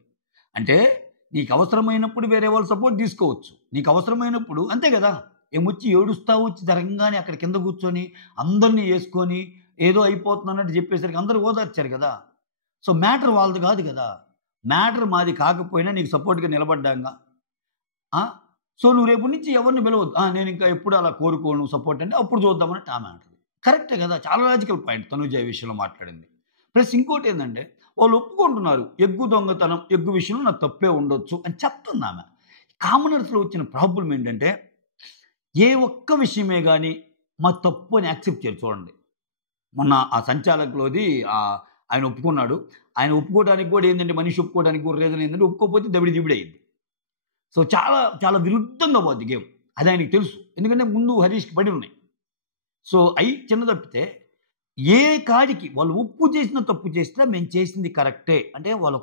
అంటే నీకు అవసరమైనప్పుడు వేరే వాళ్ళు సపోర్ట్ తీసుకోవచ్చు, నీకు అవసరమైనప్పుడు అంతే కదా. ఏమొచ్చి ఏడుస్తావు, వచ్చి జరగంగానే అక్కడ కింద కూర్చొని అందరినీ వేసుకొని ఏదో అయిపోతుంది అన్నట్టు చెప్పేసరికి అందరూ ఓదార్చారు కదా. సో మ్యాటర్ వాళ్ళది కాదు కదా, మ్యాటర్ మాది కాకపోయినా నీకు సపోర్ట్గా నిలబడ్డాంగా. సో నువ్వు రేపు నుంచి ఎవరిని పిలవద్దు, నేను ఇంకా ఎప్పుడు అలా కోరుకోను సపోర్ట్ అంటే అప్పుడు చూద్దామని ఆమె అంటది. కరెక్టే కదా, చాలా లాజికల్ పాయింట్ తనుజ ఈ విషయంలో మాట్లాడింది. ప్లస్ ఇంకోటి ఏంటంటే వాళ్ళు ఒప్పుకుంటున్నారు, ఎగ్గు దొంగతనం ఎగ్గు విషయంలో నాకు తప్పే ఉండొచ్చు అని చెప్తుంది ఆమె. కామనర్స్లో వచ్చిన ప్రాబ్లం ఏంటంటే ఏ ఒక్క విషయమే కానీ మా తప్పు అని యాక్సెప్ట్ చేయరు. చూడండి, మొన్న ఆ సంచాలకులోది ఆయన ఒప్పుకున్నాడు. ఆయన ఒప్పుకోవడానికి కూడా ఏంటంటే, మనిషి ఒప్పుకోవడానికి కూడా రీజన్ ఏంటంటే, ఒప్పుకోకపోతే దబిడి దిబిడి అయింది. సో చాలా చాలా విరుద్ధంగా పోద్ది గేమ్, అది ఆయనకి తెలుసు. ఎందుకంటే ముందు హరీష్కి పడి ఉన్నాయి. సో అయి చిన్న తప్పితే ఏ కాడికి వాళ్ళు ఒప్పు చేసిన తప్పు చేసినా మేము చేసింది కరెక్టే అంటే వాళ్ళు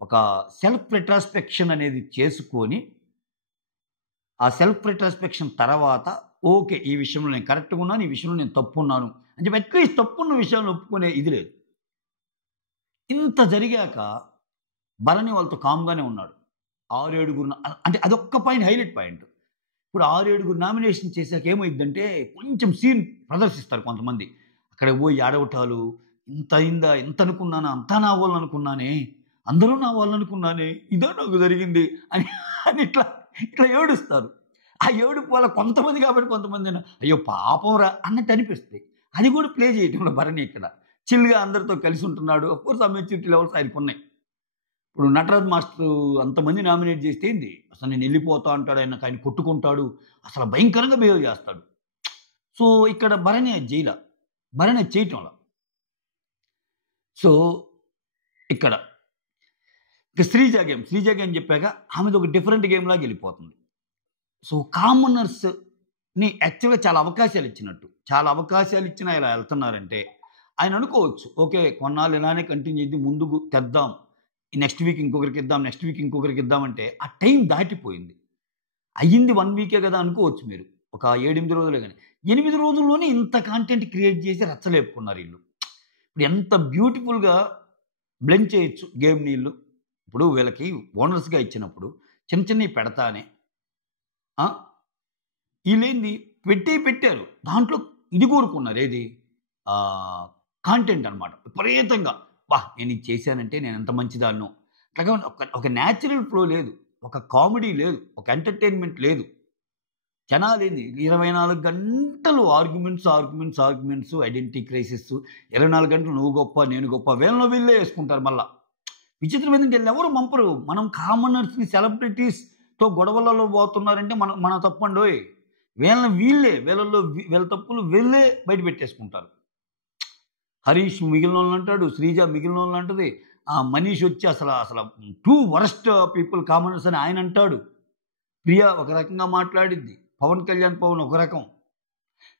ఒక సెల్ఫ్ రెట్రాస్పెక్షన్ అనేది చేసుకొని, ఆ సెల్ఫ్ రెట్రాస్పెక్షన్ తర్వాత ఓకే ఈ విషయంలో నేను కరెక్ట్గా ఉన్నాను, ఈ విషయంలో నేను తప్పు ఉన్నాను అని చెప్పి అట్లీస్ట్ తప్పున్న విషయాలను ఒప్పుకునే ఇది లేదు. ఇంత జరిగాక భరణి వాళ్ళతో కామ్గానే ఉన్నాడు. 6-7 అంటే అదొక్క పాయింట్, హైలైట్ పాయింట్. ఇప్పుడు 6-7 నామినేషన్ చేశాక ఏమైందంటే కొంచెం సీన్ ప్రదర్శిస్తారు కొంతమంది. అక్కడ పోయి ఆడవటాలు, ఇంత అయిందా, ఇంత అనుకున్నానా, అంతా నా వాళ్ళు అనుకున్నానే, అందరూ నా వాళ్ళు అనుకున్నానే, ఇదో నాకు జరిగింది అని అని ఇట్లా ఇట్లా ఏడుస్తారు. ఆ ఏడుపు వల్ల కొంతమంది కాబట్టి కొంతమంది అయ్యో పాపంరా అన్నట్టు అనిపిస్తుంది. అది కూడా ప్లే చేయటంలో భరణి ఇక్కడ చిల్గా అందరితో కలిసి ఉంటున్నాడు. అఫ్కోర్స్ ఆ మెచ్యూరిటీ లెవెల్స్ ఆయనకు ఉన్నాయి. ఇప్పుడు నటరాజ్ మాస్టర్ అంతమంది నామినేట్ చేస్తే ఏంది, అసలు నేను వెళ్ళిపోతా అంటాడు, ఆయన కొట్టుకుంటాడు, అసలు భయంకరంగా బిహేవ్ చేస్తాడు. సో ఇక్కడ భరణి జైల భరణి చేయటంలో. సో ఇక్కడ శ్రీజ గేమ్ చెప్పాక ఆమెది ఒక డిఫరెంట్ గేమ్ లాగా వెళ్ళిపోతుంది. సో కామనర్స్ని యాక్చువల్గా చాలా అవకాశాలు ఇచ్చినా ఇలా వెళ్తున్నారంటే ఆయన అనుకోవచ్చు, ఓకే కొన్నాళ్ళు ఇలానే కంటిన్యూ చేద్దాం, ముందుకు తెద్దాం, నెక్స్ట్ వీక్ ఇంకొకరికి ఇద్దామంటే ఆ టైం దాటిపోయింది. అయ్యింది 1 వీకే కదా అనుకోవచ్చు మీరు, ఒక 7-8 రోజులే. కానీ 8 రోజుల్లోనే ఇంత కాంటెంట్ క్రియేట్ చేసి రచ్చలేపుకున్నారు వీళ్ళు. ఇప్పుడు ఎంత బ్యూటిఫుల్గా బ్లెండ్ చేయొచ్చు గేమ్ నీళ్ళు. ఇప్పుడు వీళ్ళకి ఓనర్స్గా ఇచ్చినప్పుడు చిన్నవి పెడతానే వీళ్ళేంది పెట్టారు, దాంట్లో ఇది కోరుకున్నారు, ఏది కాంటెంట్ అనమాట. విపరీతంగా నేను ఇది చేశానంటే నేను ఎంత మంచిదాన్నో అట్లాగా ఒక న్యాచురల్ ఫ్లో లేదు, ఒక కామెడీ లేదు, ఒక ఎంటర్టైన్మెంట్ లేదు. జనాలు ఏంది 24 గంటలు ఆర్గ్యుమెంట్స్, ఐడెంటిటీ క్రైసిస్, 24 గంటలు నువ్వు గొప్ప నేను గొప్ప, వీళ్ళే వేసుకుంటారు. మళ్ళా విచిత్రం ఏంటంటే ఎవరు మంపరు. మనం కామనర్స్ని సెలబ్రిటీస్తో గొడవలలో పోతున్నారంటే మన తప్పండోయ్, వీళ్ళ తప్పులు వీళ్ళే బయట పెట్టేసుకుంటారు. హరీష్ మిగిలిన వాళ్ళని అంటాడు, శ్రీజ మిగిలిన వాళ్ళని అంటది, మనీష్ వచ్చి అసలు టూ వరస్ట్ పీపుల్ కామనర్స్ అని ఆయన అంటాడు, ప్రియా ఒక రకంగా మాట్లాడిద్ది, పవన్ కళ్యాణ్ ఒక రకం.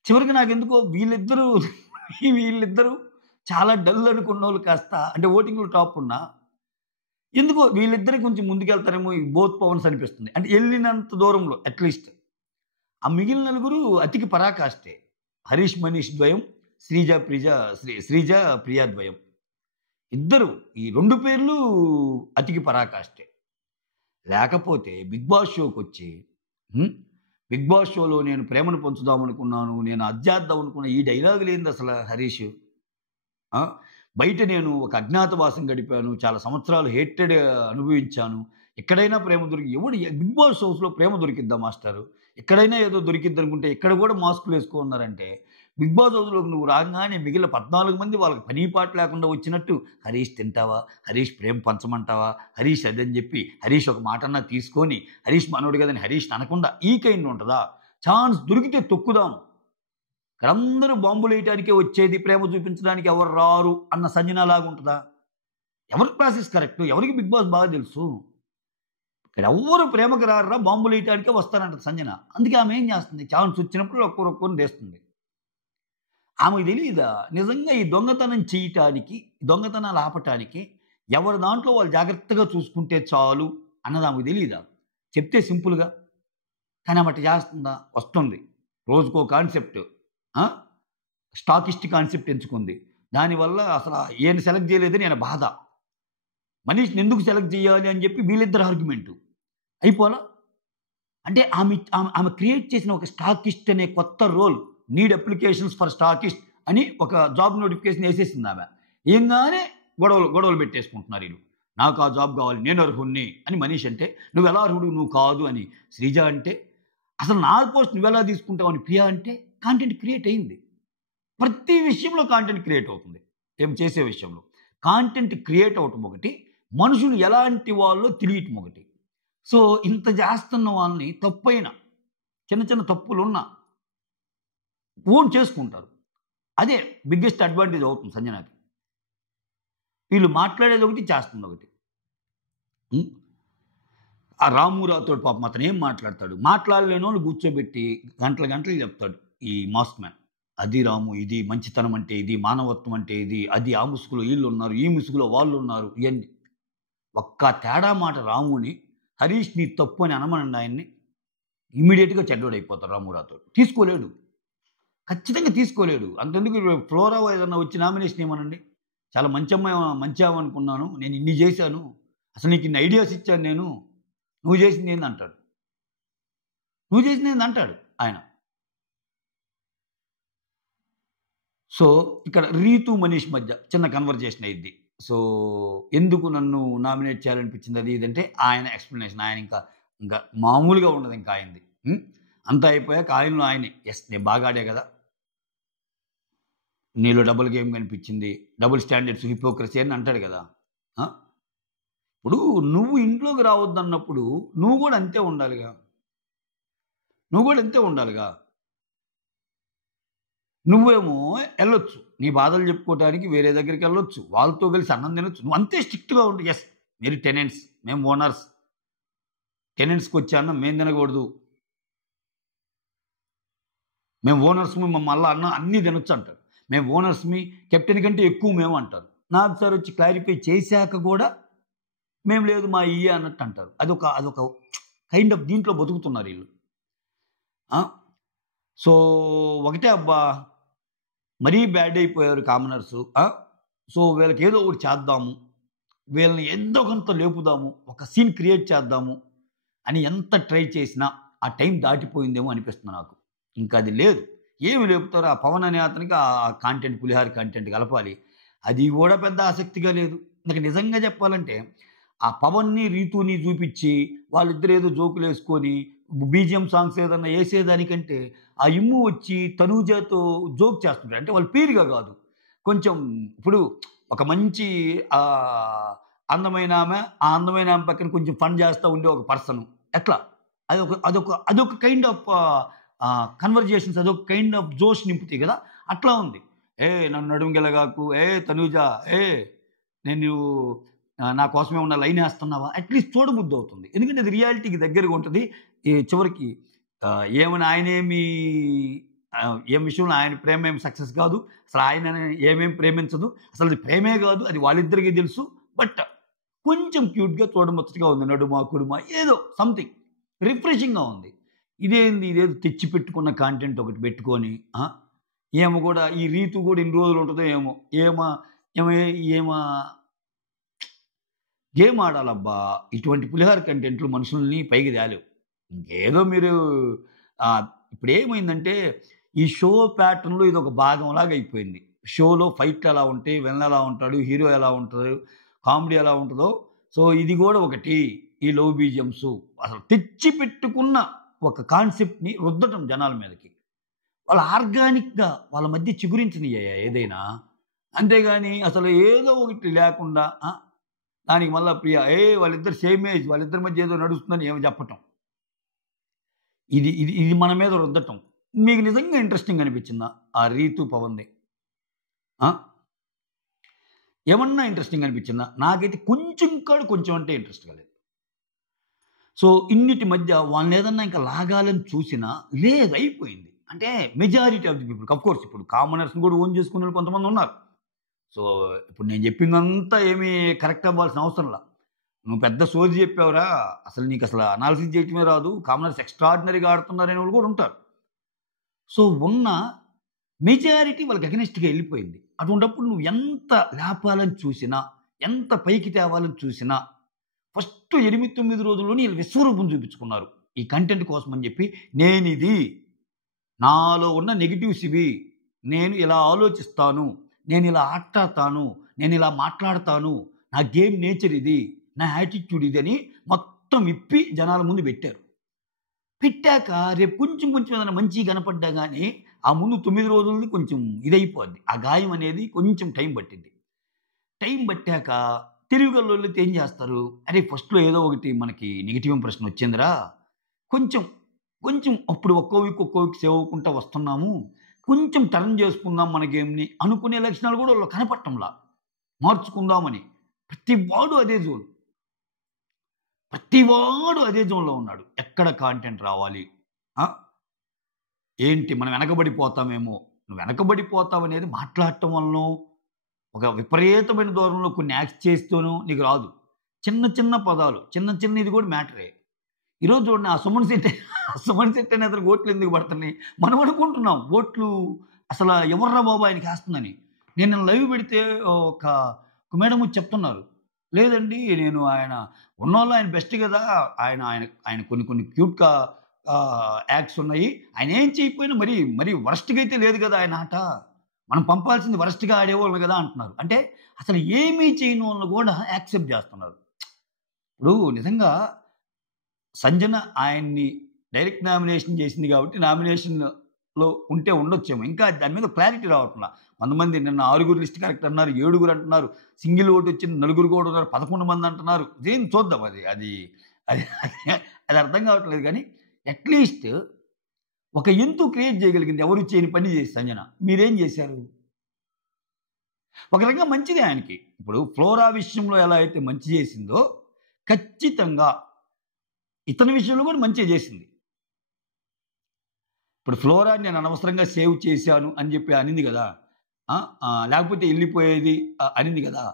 చివరికి నాకు ఎందుకో వీళ్ళిద్దరూ చాలా డల్ అనుకున్న వాళ్ళు కాస్త అంటే ఓటింగ్లో టాప్ ఉన్నా ఎందుకో వీళ్ళిద్దరికి కొంచెం ముందుకెళ్తారేమో ఈ బోత్ పవన్స్ అనిపిస్తుంది. అంటే వెళ్ళినంత దూరంలో అట్లీస్ట్ ఆ మిగిలిన నలుగురు అతికి పరాకాష్టే. హరీష్ మనీష్ ద్వయం, శ్రీజ ప్రియా ద్వయం, ఇద్దరు ఈ 2 పేర్లు అతికి పరాకాష్టే. లేకపోతే బిగ్ బాస్ షోకి వచ్చి బిగ్ బాస్ షోలో నేను ప్రేమను పంచుదామనుకున్నాను, నేను అద్దేద్దాం అనుకున్నా, ఈ డైలాగులు ఏంది అసలు హరీష్? బయట నేను ఒక అజ్ఞాతవాసం గడిపాను, చాలా సంవత్సరాలు హేటెడ్ అనుభవించాను, ఎక్కడైనా ప్రేమ బిగ్ బాస్ హౌస్లో ప్రేమ దొరికిద్దా మాస్టారు? ఎక్కడైనా ఏదో దొరికిద్ది అనుకుంటే ఇక్కడ కూడా మాస్కులు వేసుకున్నారంటే బిగ్ బాస్ హౌస్లోకి నువ్వు రాగానే మిగిలిన 14 మంది వాళ్ళకి పని పాట లేకుండా వచ్చినట్టు హరీష్ తింటావా, హరీష్ ప్రేమ పంచమంటావా, హరీష్ అదని చెప్పి హరీష్ ఒక మాట అన్నా తీసుకొని హరీష్ మనోడు కదని హరీష్ అనకుండా ఈ కైండ్ ఉంటుందా? ఛాన్స్ దొరికితే తొక్కుదాం, ఇక్కడ అందరూ బాంబులు వేయటానికే వచ్చేది, ప్రేమ చూపించడానికి ఎవరు రారు అన్న సంజనాలాగా ఉంటుందా? ఎవరి ప్రాసెస్ కరెక్ట్, ఎవరికి బిగ్ బాస్ బాగా తెలుసు. ఇక్కడ ఎవ్వరు ప్రేమకు రారా, బాంబులు వేయటానికే వస్తారంట సంజన. అందుకే ఆమె ఏం చేస్తుంది, ఛాన్స్ వచ్చినప్పుడు ఒక్కొక్కరిని తెస్తుంది. ఆమెకు తెలియదా నిజంగా ఈ దొంగతనం చేయటానికి, దొంగతనాలు ఆపటానికి ఎవరి దాంట్లో వాళ్ళు జాగ్రత్తగా చూసుకుంటే చాలు అన్నది ఆమెకు తెలియదా? చెప్తే సింపుల్గా, కానీ ఆమె చేస్తుందా? వస్తుంది రోజుకో కాన్సెప్ట్, స్టాకిస్ట్ కాన్సెప్ట్ ఎంచుకుంది. దానివల్ల అసలు ఈయన సెలెక్ట్ చేయలేదని ఆయన బాధ, మనీష్ని ఎందుకు సెలెక్ట్ చేయాలి అని చెప్పి వీళ్ళిద్దరు ఆర్గ్యుమెంటు అయిపోలా. అంటే ఆమె క్రియేట్ చేసిన ఒక స్టాకిస్ట్ అనే కొత్త role, need applications for stockist అని ఒక జాబ్ నోటిఫికేషన్ వేసేసింది ఆమె. ఏంగానే గొడవలు గొడవలు పెట్టేసుకుంటున్నారు వీళ్ళు. నాకు ఆ జాబ్ కావాలి, నేను అర్హుడిని అని మనీష్ అంటే, నువ్వు ఎలా అర్హుడు, నువ్వు కాదు అని శ్రీజ అంటే, అసలు నా పోస్ట్ నువ్వెలా తీసుకుంటావు అని ప్రియా అంటే, కాంటెంట్ క్రియేట్ అయింది. ప్రతి విషయంలో కాంటెంట్ క్రియేట్ అవుతుంది. ఏం చేసే విషయంలో కాంటెంట్ క్రియేట్ అవ్వటం ఒకటి, మనుషులు ఎలాంటి వాళ్ళో తెలియటం ఒకటి. సో ఇంత చేస్తున్న వాళ్ళని తప్పైన చిన్న చిన్న తప్పులున్నా ఓన్ చేసుకుంటారు. అదే బిగ్గెస్ట్ అడ్వాంటేజ్ అవుతుంది సంజనాకి. వీళ్ళు మాట్లాడేది ఒకటి, చేస్తుంది ఒకటి. ఆ రాము రాథోడ్ పాపం అతను ఏం మాట్లాడతాడు, మాట్లాడలేని వాళ్ళు కూర్చోబెట్టి గంటల గంటలు చెప్తాడు ఈ మాస్క్ మ్యాన్. అది రాము, ఇది మంచితనం అంటే ఇది, మానవత్వం అంటే ఇది, అది ఆ ముసుగులో వీళ్ళు ఉన్నారు, ఈ ముసుగులో వాళ్ళు ఉన్నారు, ఇవన్నీ. ఒక్క తేడా మాట రాముని, హరీష్ నీ తప్పు అని అనమనండి ఆయన్ని, ఇమీడియట్గా చెడ్డోడైపోతారు రాము రాథోడ్. తీసుకోలేడు, ఖచ్చితంగా తీసుకోలేడు. అంతెందుకు ఫ్లోరా ఏదన్నా వచ్చి నామినేషన్ ఏమనండి, చాలా మంచి అమ్మాయి, మంచి అనుకున్నాను, నేను ఇన్ని చేశాను, అసలు నీకు ఇన్ని ఐడియాస్ ఇచ్చాను నేను, నువ్వు చేసింది ఏంది అంటాడు. నువ్వు చేసింది ఏంది అంటాడు ఆయన. సో ఇక్కడ రీతు మనీష్ మధ్య చిన్న కన్వర్జేషన్ అయింది. సో ఎందుకు నన్ను నామినేట్ చేయాలనిపించింది అది ఇదంటే ఆయన ఎక్స్ప్లెనేషన్. ఆయన ఇంకా ఇంకా మామూలుగా ఉండదు ఇంకా ఆయనది. అంతా అయిపోయాక ఆయనలో ఆయనే, ఎస్ నేను బాగా ఆడే కదా, నీలో డబుల్ గేమ్ కనిపించింది, డబుల్ స్టాండర్డ్స్, హిపోక్రసీ అని అంటాడు కదా. ఇప్పుడు నువ్వు ఇంట్లోకి రావద్దు అన్నప్పుడు నువ్వు కూడా అంతే ఉండాలిగా, నువ్వు కూడా అంతే ఉండాలిగా. నువ్వేమో వెళ్ళొచ్చు, నీ బాధలు చెప్పుకోవడానికి వేరే దగ్గరికి వెళ్ళొచ్చు, వాళ్ళతో కలిసి అన్నం తినొచ్చు, నువ్వు అంతే స్ట్రిక్ట్గా ఉండు. ఎస్ మీరు టెనెంట్స్, మేము ఓనర్స్, టెనెంట్స్కి వచ్చే అన్నం మేము తినకూడదు, మేము ఓనర్స్ మళ్ళీ అన్నం అన్నీ తినొచ్చు అంటారు. మేము ఓనర్స్ మీ కెప్టెన్ కంటే ఎక్కువ మేము అంటారు. నాకు సార్ వచ్చి క్లారిఫై చేశాక కూడా మేము లేదు మా ఇయ్య అన్నట్టు అంటారు. అదొక కైండ్ ఆఫ్ దీంట్లో బతుకుతున్నారు వీళ్ళు. సో ఒకటే అబ్బా, మరీ బ్యాడ్ అయిపోయారు కామనర్స్. సో వీళ్ళకి ఏదో ఒకటి చేద్దాము, వీళ్ళని ఎంతో కొంత లేపుదాము, ఒక సీన్ క్రియేట్ చేద్దాము అని ఎంత ట్రై చేసినా ఆ టైం దాటిపోయిందేమో అనిపిస్తుంది నాకు. ఇంకా అది లేదు. ఏమి లేపుతారో, ఆ పవన్ అనే అతనికి ఆ కాంటెంట్, పులిహార కాంటెంట్ కలపాలి, అది కూడా పెద్ద ఆసక్తిగా లేదు. నాకు నిజంగా చెప్పాలంటే ఆ పవన్ని రీతుని చూపించి వాళ్ళిద్దరు ఏదో జోకులు వేసుకొని బీజిఎం సాంగ్స్ ఏదన్నా వేసేదానికంటే ఆ ఇమ్ము వచ్చి తనూజతో జోక్ చేస్తుంటారు. అంటే వాళ్ళు పీరిగా కాదు, కొంచెం ఇప్పుడు ఒక మంచి అందమైన ఆమె, ఆ అందమైన ఆమె పక్కన కొంచెం ఫన్ చేస్తూ ఉండే ఒక పర్సన్, ఎట్లా అదొక కైండ్ ఆఫ్ కన్వర్జేషన్స్, అదొక కైండ్ ఆఫ్ జోష్ నింపుతాయి కదా, అట్లా ఉంది. నన్ను నడుంగెలగాకు, తనూజ, నేను నా కోసమే ఉన్న లైన్ వేస్తున్నావా, అట్లీస్ట్ చూడబుద్ధి అవుతుంది. ఎందుకంటే అది రియాలిటీకి దగ్గరగా ఉంటుంది. ఈ చివరికి ఏమైనా ఆయనేమి ఏం విషయంలో ఆయన ప్రేమ ఏమి సక్సెస్ కాదు, అసలు ఆయన ఏమేమి ప్రేమించదు, అసలు అది ప్రేమే కాదు, అది వాళ్ళిద్దరికీ తెలుసు. బట్ కొంచెం క్యూట్గా చూడముచ్చటగా ఉంది, నడుమా కుడుమా ఏదో సంథింగ్ రిఫ్రెషింగ్గా ఉంది. ఇదేదో తెచ్చి పెట్టుకున్న కాంటెంట్ ఒకటి పెట్టుకొని ఏమో కూడా ఈ రీతు కూడా ఇన్ని రోజులు ఉంటుందో ఏమో, ఏమా గేమ్ ఆడాలబ్బా. ఇటువంటి పులిహార కంటెంట్లు మనుషుల్ని పైకి తేలేవు. ఇంకేదో మీరు ఇప్పుడు ఏమైందంటే ఈ షో ప్యాటర్న్లో ఇది ఒక భాగంలాగా అయిపోయింది. షోలో ఫైట్లు ఎలా ఉంటాయి, విలన్ ఎలా ఉంటాడు, హీరో ఎలా ఉంటాడు, కామెడీ ఎలా ఉంటుందో, సో ఇది కూడా ఒకటి. ఈ లవ్ బీజిఎమ్స్ అసలు తెచ్చి పెట్టుకున్న ఒక కాన్సెప్ట్ని రుద్దటం జనాల మీదకి, వాళ్ళ ఆర్గానిక్గా వాళ్ళ మధ్య చిగురించినయ్యా ఏదైనా. అంతేగాని అసలు ఏదో ఒకటి లేకుండా దానికి మళ్ళీ ప్రియా వాళ్ళిద్దరు సేమ్ ఏజ్, వాళ్ళిద్దరి మధ్య ఏదో నడుస్తుందని ఏమో చెప్పటం, ఇది మన మీద రుద్దటం. మీకు నిజంగా ఇంట్రెస్టింగ్ అనిపించిందా ఆ రీతు పవన్ది? ఏమన్నా ఇంట్రెస్టింగ్ అనిపించిందా? నాకైతే కొంచెం అంటే ఇంట్రెస్ట్ కాలేదు. సో ఇన్నిటి మధ్య వాళ్ళని ఏదన్నా ఇంకా లాగాలని చూసినా లేదు, అయిపోయింది. అంటే majority of the people, of course ఇప్పుడు కామనర్స్ని కూడా ఓన్ చేసుకునే కొంతమంది ఉన్నారు. సో ఇప్పుడు నేను చెప్పిందంతా ఏమీ కరెక్ట్ అవ్వాల్సిన అవసరంలా. నువ్వు పెద్ద సోది చెప్పావురా, అసలు నీకు అసలు అనాలిసిస్ చేయటమే రాదు, కామనర్స్ ఎక్స్ట్రాడినరీగా ఆడుతున్నారనే వాళ్ళు కూడా ఉంటారు. సో ఉన్న మెజారిటీ వాళ్ళకి అగెనిస్ట్గా వెళ్ళిపోయింది. అటువంటిప్పుడు నువ్వు ఎంత లేపాలని చూసినా, ఎంత పైకి తేవాలని చూసినా, ఫస్ట్ 8-9 రోజుల్లోనే వీళ్ళు విశ్వరూపం చూపించుకున్నారు ఈ కంటెంట్ కోసం అని చెప్పి. నేనిది, నాలో ఉన్న నెగిటివ్స్ ఇవి, నేను ఇలా ఆలోచిస్తాను, నేను ఇలా ఆటాతాను, నేను ఇలా మాట్లాడతాను, నా గేమ్ నేచర్ ఇది, నా యాటిట్యూడ్ ఇది అని మొత్తం విప్పి జనాల ముందు పెట్టారు. పెట్టాక రేపు కొంచెం కొంచెం ఏదైనా మంచిగా కనపడ్డా గానీ, ఆ ముందు 9 రోజులది కొంచెం ఇదైపోద్ది. ఆ గాయం అనేది కొంచెం టైం పట్టిద్ది. టైం పట్టాక తెలివిగల్లోళ్ళైతే ఏం చేస్తారు, అరే ఫస్ట్‌లో ఏదో ఒకటి మనకి నెగెటివ్ ఇంప్రెషన్ వచ్చిందిరా, కొంచెం, కొంచెం అప్పుడు ఒక్కో వీక్ సేవ్ అవ్వుకుంటా వస్తున్నాము, కొంచెం టర్న్ చేసుకుందాం మన గేమ్‌ని అనుకునే లక్షణాలు కూడా వాళ్ళలో కనపడటంలా. మార్చుకుందామని. ప్రతివాడు అదే జోన్. ప్రతివాడు అదే జోన్‌లో ఉన్నాడు. ఎక్కడ కాంటెంట్ రావాలి? ఆ! ఏంటి మనం వెనకబడిపోతామేమో. నువ్వు వెనకబడిపోతావనేది మాట్లాడటం వలనో, ఒక విపరీతమైన దూరంలో కొన్ని యాక్ట్స్ చేస్తూనో నీకు రాదు. చిన్న చిన్న పదాలు, చిన్న ఇది కూడా మ్యాటరే. ఈరోజు చూడండి సుమన్ శెట్టి అనే అతనికి ఓట్లు ఎందుకు పడుతున్నాయి? మనం అనుకుంటున్నాం ఓట్లు అసల ఎవర్రా బాబు ఆయనకేస్తుందని. నేను నిన్న లైవ్ పెడితే ఒక ఒక మేడం వచ్చి చెప్తున్నారు. లేదండి నేను ఆయన ఉన్నోళ్ళు ఆయన బెస్ట్ కదా! ఆయన ఆయన ఆయన కొన్ని క్యూట్‌గా యాక్ట్స్ ఉన్నాయి. ఆయన ఏం చేయకపోయినా మరి వరస్ట్‌గా అయితే లేదు కదా ఆయన ఆట. మనం పంపాల్సింది వరస్ట్‌గా ఆడేవాళ్ళు కదా అంటున్నారు. అంటే అసలు ఏమీ చేయనోళ్ళని కూడా యాక్సెప్ట్ చేస్తున్నారు. ఇప్పుడు నిజంగా సంజన ఆయన్ని డైరెక్ట్ నామినేషన్ చేసింది కాబట్టి నామినేషన్‌లో ఉంటే ఉండొచ్చేమో. ఇంకా దాని మీద క్లారిటీ రావట్లా. కొంతమంది నిన్న 6 లిస్ట్ కరెక్ట్ అన్నారు, 7 అంటున్నారు. సింగిల్ ఓట్ వచ్చింది 4 కూడా ఉన్నారు, 11 మంది అంటున్నారు. ఇదేం చూద్దాం అది. అది అది అది అర్థం కావట్లేదు గానీ అట్‌లీస్ట్ ఒక ఎంతు క్రియేట్ చేయగలిగింది. ఎవరు చేయని పని చేసి సంజన. మీరేం చేశారు? ఒక రకంగా మంచిదే ఆయనకి. ఇప్పుడు ఫ్లోరా విషయంలో ఎలా అయితే మంచి చేసిందో ఖచ్చితంగా ఇతని విషయంలో కూడా మంచే చేసింది. ఇప్పుడు ఫ్లోరాని నేను అనవసరంగా సేవ్ చేశాను అని చెప్పి అనింది గదా! లేకపోతే ఎళ్ళిపోయేది అనింది గదా!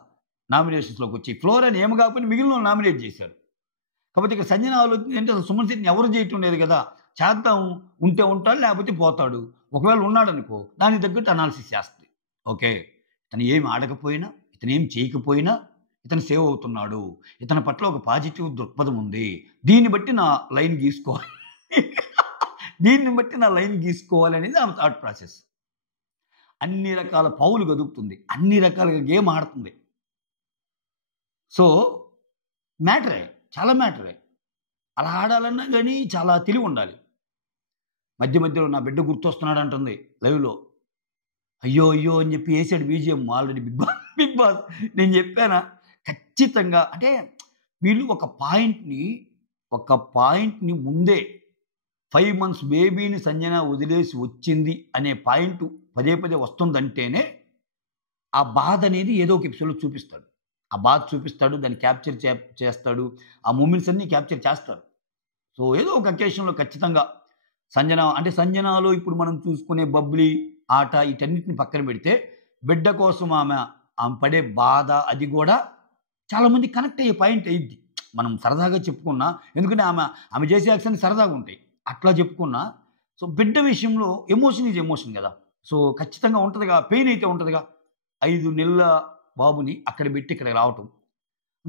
నామినేషన్స్‌లోకొచ్చి. ఫ్లోరాని ఏమి కాకపోయినా మిగిలినోళ్ళు నామినేట్ చేశారు. కాపోతే ఇక్కడ సంజన ఆలోచన ఏంటంటే అసలు సుమన్ శెట్టిని ఎవరు చేయటం లేదు గదా! చేద్దాం ఉంటే ఉంటాడు లేకపోతే పోతాడు. ఒకవేళ ఉన్నాడనుకో దానికి తగ్గట్టు అనాలిసిస్ చేస్తది. ఓకే. ఇతను ఏమి ఆడకపోయినా, ఇతను ఏం చేయకపోయినా ఇతను సేవ్ అవుతున్నాడు. ఇతని పట్ల ఒక పాజిటివ్ దృక్పథం ఉంది. దీన్ని బట్టి నా లైన్ గీసుకోవాలి. దీన్ని బట్టి నా లైన్ గీసుకోవాలనేది ఆమె థాట్ ప్రాసెస్. అన్ని రకాల పావులు గదుపుతుంది. అన్ని రకాలుగా గేమ్ ఆడుతుంది. సో, మ్యాటరే. చాలా మ్యాటరే. అలా ఆడాలన్నా గానీ చాలా తెలివుండాలి. మధ్యలో నా బిడ్డ గుర్తొస్తున్నాడంటుంది లైవ్‌లో. అయ్యో! అని చెప్పి ఏసాడు బీజీఎం ఆల్రెడీ బిగ్ బాస్ నేను చెప్పానా? ఖచ్చితంగా అంటే వీళ్ళు ఒక పాయింట్‌ని ముందే 5 మంత్స్ బేబీని సంజన వదిలేసి వచ్చింది అనే పాయింట్ పదే వస్తుందంటేనే ఆ బాధనేది ఏదో ఒక ఎపిసోడ్‌లో చూపిస్తాడు. ఆ బాధ చూపిస్తాడు. దాన్ని క్యాప్చర్ చేస్తాడు. ఆ మూమెంట్స్ అన్నీ క్యాప్చర్ చేస్తాడు. సో, ఏదో ఒక అకేషన్‌లో ఖచ్చితంగా సంజనాలో ఇప్పుడు మనం చూసుకునే బబ్లీ ఆట వీటన్నిటిని పక్కన పెడితే బిడ్డ కోసం ఆమె పడే బాధ అది గూడా చాలామంది కనెక్ట్ అయ్యే పాయింట్ అయ్యిద్ది. మనం సరదాగా చెప్పుకున్నా ఎందుకంటే ఆమె చేసే యాక్షన్స్ సరదాగా ఉంటాయి. అట్లా చెప్పుకున్నా సో, బిడ్డ విషయంలో ఎమోషన్ ఈజ్ ఎమోషన్ గదా! సో, ఖచ్చితంగా ఉంటదిగా. పెయిన్ అయితే ఉంటదిగా. 5 నెలల బాబుని అక్కడ పెట్టి ఇక్కడికి రావటం.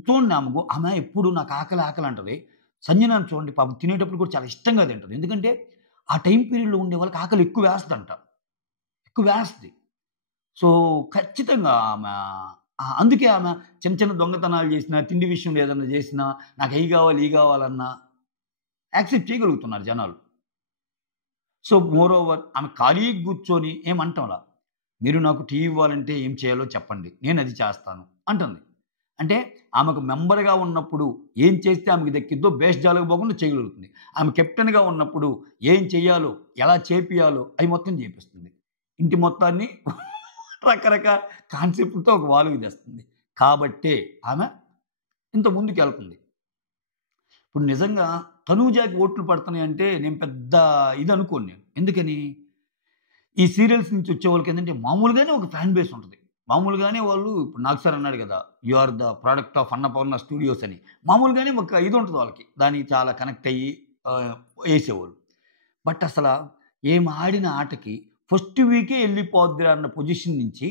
చూడండి ఆమె ఎప్పుడు నాకు ఆకలి అంటది. సంజనని చూడండి పాపం తినేటప్పుడు కూడా చాలా ఇష్టంగా తింటది. ఎందుకంటే ఆ టైమ్ పీరియడ్‌లో ఉండే వాళ్ళకి ఆకలి ఎక్కువేస్తదంట. ఎక్కువేస్తది. సో, ఖచ్చితంగా అందుకే ఆమె చిన్న దొంగతనాలు చేసినా, తిండి విషయంలో ఏదన్నా చేసినా, నాకు అయి గావాలి, ఇయి గావాలన్నా యాక్సెప్ట్ చేయగలుగుతున్నారు జనాలు. సో, మోరోవర్ ఆమె ఖాళీగా కూర్చొని ఏమంటంలా. మీరు నాకు టీ ఇవ్వాలంటే ఏం చేయాలో చెప్పండి. నేనది చేస్తాను అంటుంది. అంటే ఆమెకు మెంబర్‌గా ఉన్నప్పుడు ఏం చేస్తే ఆమెకు దక్కిద్దో బేషజాలకు పోకుండా చేయగలుగుతుంది. ఆమె కెప్టెన్‌గా ఉన్నప్పుడు ఏం చెయ్యాలో, ఎలా చేపియాలో అయి మొత్తం చేపిస్తుంది. ఇంటి మొత్తాన్ని రకరకాల కాన్సెప్ట్‌లతో ఒక వాల్యూకి తెస్తుంది. కాబట్టే ఆమె ఇంత ముందుకెళ్తుంది. ఇప్పుడు నిజంగా తనూజాకి ఓట్లు పడుతున్నాయంటే నేను పెద్ద ఇదనుకోను నేను. ఎందుకని? ఈ సీరియల్స్ నుంచి వచ్చేవాళ్ళకేంటంటే మామూలుగానే ఒక ఫ్యాన్ బేస్ ఉంటది. మామూలుగానే వాళ్ళు ఇప్పుడు నాగ్ సార్ అన్నాడు గదా! You are the product of Annapurna studios అని. మామూలుగానే ఒక ఇది ఉంటది వాళ్ళకి. దానికి చాలా కనెక్ట్ అయ్యి ఏసేవాళ్ళు. బట్ అసల ఈమె ఆడిన ఆటకి ఫస్ట్ వీకే ఎళ్ళిపోద్దిరా అన్న పొజిషన్ నుంచి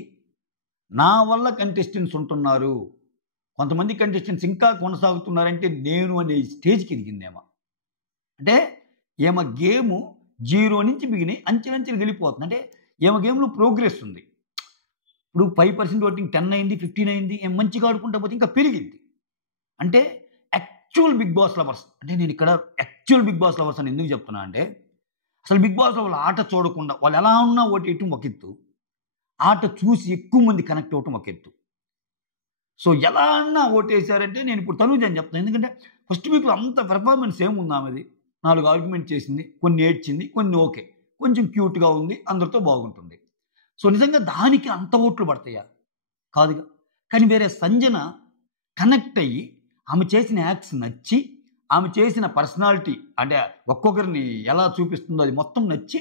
నా వల్ల కంటెస్టెంట్స్ ఉంటున్నారు. కొంతమంది కంటెస్టెంట్స్ ఇంకా కొనసాగుతున్నారంటే నేను అనే స్టేజ్‌కి ఎదిగిందామె. అంటే ఈమె గేము 0 నుంచి బిగిని అంచెలంచెలుగా వెళ్ళిపోతుంది. అంటే ఈమె గేమ్‌లో ప్రోగ్రెస్ ఉంది. ఇప్పుడు 5% ఓటింగ్ 10 అయింది, 15 అయింది. మంచిగా ఆడుకుంటా పోతే ఇంకా పెరిగిద్ది. అంటే యాక్చువల్ బిగ్ బాస్ లవర్స్ అంటే నేనిక్కడ యాక్చువల్ బిగ్ బాస్ లవర్స్ అని ఎందుకు చెప్తున్నా అంటే, అసలు బిగ్ బాస్‌లో వాళ్ళ ఆట చూడకుండా వాళ్ళు ఎలా ఉన్నా ఓటేయటం ఒక ఎత్తు. ఆట చూసి ఎక్కువ మంది కనెక్ట్ అవ్వటం ఒక ఎత్తు. సో, ఎలా అన్నా ఓటేసారంటే నేనిప్పుడు తనూజ అని చెప్తాను. ఎందుకంటే ఫస్ట్ వీక్‌లో అంత పెర్ఫార్మన్స్ ఏముంది ఆమెది. 4 ఆర్గ్యుమెంట్ చేసింది. కొన్ని ఏడ్చింది. కొన్ని ఓకే. కొంచెం క్యూట్‌గా ఉంది. అందరితో బాగుంటుంది. సో, నిజంగా దానికి అంత ఓట్లు పడతాయా? కాదుగా. కానీ వేరే సంజన కనెక్ట్ అయ్యి ఆమె చేసిన యాక్ట్స్ నచ్చి, ఆమె చేసిన పర్సనాలిటీ అంటే ఒక్కొక్కరిని ఎలా చూపిస్తుందో అది మొత్తం నచ్చి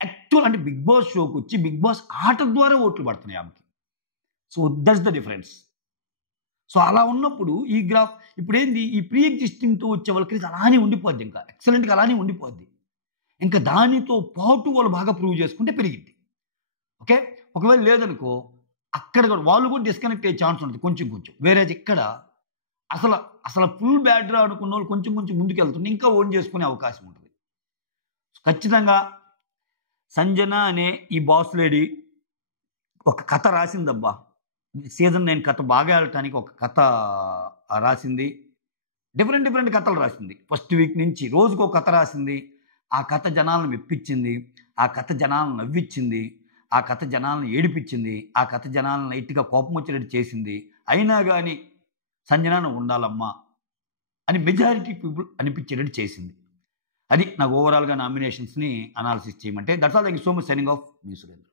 యాక్చువల్ అంటే బిగ్ బాస్ షోకొచ్చి బిగ్ బాస్ ఆట ద్వారా ఓట్లు పడుతున్నాయి ఆమెకి. So, that's the difference. So, అలా ఉన్నప్పుడు ఈ గ్రాఫ్ ఇప్పుడేంది ఈ ప్రీ ఎగ్జిస్టింగ్‌తో వచ్చే వాళ్ళ క్రేజ్ అలానే ఉండిపోద్ది ఇంకా. ఎక్సలెంట్‌గా అలానే ఉండిపోద్ది. ఇంకా దానితో పాటు వాళ్ళు బాగా ప్రూవ్ చేసుకుంటే పెరిగిద్ది. ఓకే. ఒకవేళ లేదనుకో అక్కడ కూడా వాళ్ళు కూడా డిస్కనెక్ట్ అయ్యే ఛాన్స్ ఉంటది కొంచెం కొంచెం. వేరేజ్ ఇక్కడ అసల అసల ఫుల్ బ్యాడ్ రా అనుకున్నోళ్ళు కొంచెం కొంచెం ముందుకెళ్తుంటే ఇంకా ఓన్ చేసుకునే అవకాశం ఉంటది. ఖచ్చితంగా సంజన అనే ఈ బాస్ లేడీ ఒక కథ రాసిందబ్బా! సీజన్ 9 కథ బాగా ఆడటానికి ఒక కథ రాసింది. డిఫరెంట్ డిఫరెంట్ కథలు రాసింది. ఫస్ట్ వీక్ నుంచి రోజుకో కథ రాసింది. ఆ కథ జనాలను మెప్పించింది. ఆ కథ జనాలను నవ్విచ్చింది. ఆ కథ జనాలను ఏడిపించింది. ఆ కథ జనాలను లైట్‌గా కోపం వచ్చేటట్టు చేసింది. అయినా గాని సంజన నువ్వు ఉండాలమ్మా అని మెజారిటీ పీపుల్ అనిపించేటట్టు చేసింది. అది నాకు ఓవరాల్‌గా నామినేషన్స్‌ని అనాలిసిస్ చేయమంటే. That's all. Thank you so much. Signing off. Me Surendra.